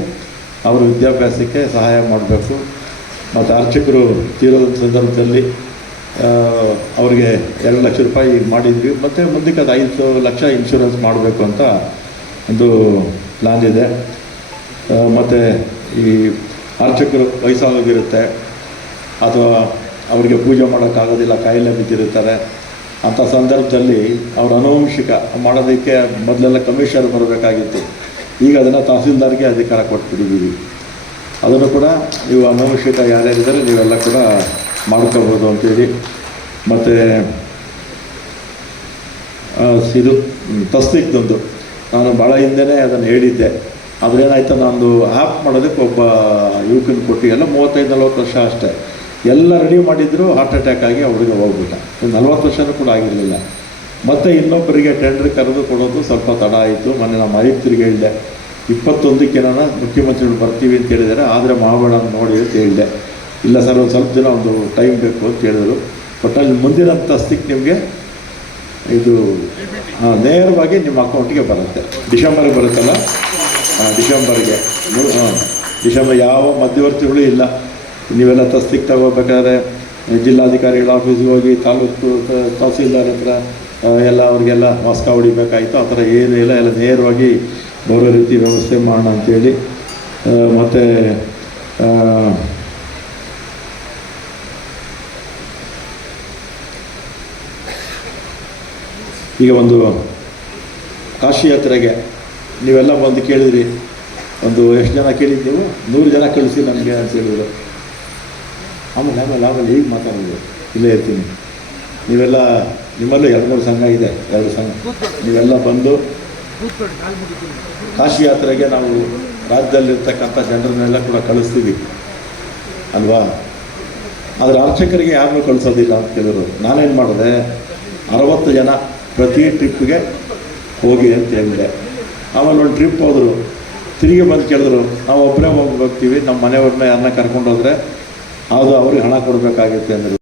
ಅವರ ವಿದ್ಯಾಭ್ಯಾಸಕ್ಕೆ ಸಹಾಯ ಮಾಡಬೇಕು. ಮತ್ತು ಅರ್ಚಕರು ತೀರೋದ ಸಂದರ್ಭದಲ್ಲಿ ಅವರಿಗೆ 2 ಲಕ್ಷ ರೂಪಾಯಿ ಮಾಡಿದ್ವಿ. ಮತ್ತು ಮುಂದಕ್ಕೆ ಅದು 5 ಲಕ್ಷ ಇನ್ಶೂರೆನ್ಸ್ ಮಾಡಬೇಕು ಅಂತ ಒಂದು ಪ್ಲ್ಯಾನ್ ಇದೆ. ಮತ್ತು ಈ ಅರ್ಚಕರು ವಯಸ್ಸಾಗೋಗಿರುತ್ತೆ ಅಥವಾ ಅವರಿಗೆ ಪೂಜೆ ಮಾಡೋಕ್ಕಾಗೋದಿಲ್ಲ, ಕಾಯಿಲೆ ಬಿದ್ದಿರ್ತಾರೆ. ಅಂಥ ಸಂದರ್ಭದಲ್ಲಿ ಅವ್ರ ಅನುವಂಶಿಕ ಮಾಡೋದಕ್ಕೆ ಮೊದಲೆಲ್ಲ ಕಮಿಷನರ್ ಬರಬೇಕಾಗಿತ್ತು. ಈಗ ಅದನ್ನು ತಹಸೀಲ್ದಾರ್ಗೆ ಅಧಿಕಾರ ಕೊಟ್ಬಿಟ್ಟಿದ್ದೀವಿ. ಅದನ್ನು ಕೂಡ ನೀವು ಅನುವಂಶಿಕ ಯಾರ್ಯಾರಿದ್ದಾರೆ ನೀವೆಲ್ಲ ಕೂಡ ಮಾಡ್ಕೋಬೋದು ಅಂತೇಳಿ. ಮತ್ತು ಇದು ತಸ್ತಿಕ್ದೊಂದು ನಾನು ಭಾಳ ಹಿಂದೆಯೇ ಅದನ್ನು ಹೇಳಿದ್ದೆ. ಅದೇನಾಯ್ತು, ನಾನೊಂದು ಆ್ಯಪ್ ಮಾಡೋದಕ್ಕೆ ಒಬ್ಬ ಯುವಕನ ಕೊಟ್ಟು ಎಲ್ಲ 35-40 ವರ್ಷ ಅಷ್ಟೇ ಎಲ್ಲ ರೆಡಿ ಮಾಡಿದ್ರು. ಹಾರ್ಟ್ ಅಟ್ಯಾಕ್ ಆಗಿ ಅವ್ರಿಗೆ ಹೋಗ್ಬಿಟ್ಟ. 40 ವರ್ಷನೂ ಕೂಡ ಆಗಿರಲಿಲ್ಲ. ಮತ್ತು ಇನ್ನೊಬ್ಬರಿಗೆ ಟೆಂಡರ್ ಕರೆದು ಕೊಡೋದು ಸ್ವಲ್ಪ ತಡ ಆಯಿತು. ಮೊನ್ನೆ ನಮ್ಮ ಆಯುಕ್ತರಿಗೆ ಹೇಳಿದೆ, 21ಕ್ಕೆ ಮುಖ್ಯಮಂತ್ರಿಗಳು ಬರ್ತೀವಿ ಅಂತ ಹೇಳಿದ್ದಾರೆ, ಆದರೆ ಮಾಡಬೇಡ ಅಂತ ನೋಡಿ ಅಂತ ಹೇಳಿದೆ. ಇಲ್ಲ ಸರ್, ಒಂದು ಸ್ವಲ್ಪ ದಿನ ಒಂದು ಟೈಮ್ ಬೇಕು ಅಂತ ಹೇಳಿದರು. ಬಟ್ ಅಲ್ಲಿ ಮುಂದಿನ ತಸ್ತಿಗೆ ನಿಮಗೆ ಇದು ನೇರವಾಗಿ ನಿಮ್ಮ ಅಕೌಂಟಿಗೆ ಬರುತ್ತೆ. ಡಿಸೆಂಬರ್ಗೆ ಬರುತ್ತಲ್ಲ, ಡಿಸೆಂಬರ್ಗೆ ಡಿಸೆಂಬರ್ ಯಾವ ಮಧ್ಯವರ್ತಿಗಳು ಇಲ್ಲ. ನೀವೆಲ್ಲ ತಸ್ತಿಗೆ ತಗೋಬೇಕಾದ್ರೆ ಜಿಲ್ಲಾಧಿಕಾರಿಗಳ ಆಫೀಸ್ಗೆ ಹೋಗಿ ತಾಲೂಕು ತಹಸೀಲ್ದಾರ್ ಹತ್ರ ಎಲ್ಲ ಅವ್ರಿಗೆಲ್ಲ ಮಾಸ್ಕ ಹೊಡಿಬೇಕಾಯಿತು. ಆ ಥರ ಏನೂ ಇಲ್ಲ, ಎಲ್ಲ ನೇರವಾಗಿ ಬರೋ ರೀತಿ ವ್ಯವಸ್ಥೆ ಮಾಡೋಣ ಅಂಥೇಳಿ. ಮತ್ತು ಈಗ ಒಂದು ಕಾಶಿ ಯಾತ್ರೆಗೆ ನೀವೆಲ್ಲ ಬಂದು ಕೇಳಿದ್ರಿ. ಒಂದು ಎಷ್ಟು ಜನ ಕೇಳಿದ್ದು ನೀವು? 100 ಜನ ಕಳಿಸಿ ನನಗೆ ಅಂತ ಹೇಳಿದ್ರು. ಆಮೇಲೆ ಈಗ ಮಾತಾಡೋದು ಇಲ್ಲೇ ಇರ್ತೀನಿ. ನೀವೆಲ್ಲ ನಿಮ್ಮಲ್ಲೂ 2-3 ಸಂಘ ಇದೆ, 2 ಸಂಘ. ನೀವೆಲ್ಲ ಬಂದು ಕಾಶಿ ಯಾತ್ರೆಗೆ ನಾವು ರಾಜ್ಯದಲ್ಲಿರ್ತಕ್ಕಂಥ ಜನರನ್ನೆಲ್ಲ ಕೂಡ ಕಳಿಸ್ತೀವಿ ಅಲ್ವಾ? ಆದರೆ ಅರ್ಚಕರಿಗೆ ಯಾರನ್ನೂ ಕಳಿಸೋದಿಲ್ಲ ಅಂತ ಕೇಳಿದ್ರು. ನಾನೇನು ಮಾಡಿದೆ, 60 ಜನ ಪ್ರತಿ ಟ್ರಿಪ್ಗೆ ಹೋಗಿ ಅಂತ ಹೇಳಿದೆ. ಆಮೇಲೆ ಒಂದು ಟ್ರಿಪ್ ಹೋದರು, ತಿರುಗಿ ಬಂದು ಕೇಳಿದ್ರು, ನಾವು ಒಬ್ಬರೇ ಹೋಗ್ತೀವಿ, ನಮ್ಮ ಮನೆಯವ್ರನ್ನ ಯಾರನ್ನ ಕರ್ಕೊಂಡು ಹೋದರೆ ಅದು ಅವ್ರಿಗೆ ಹಣ ಕೊಡಬೇಕಾಗುತ್ತೆ ಅಂದರು.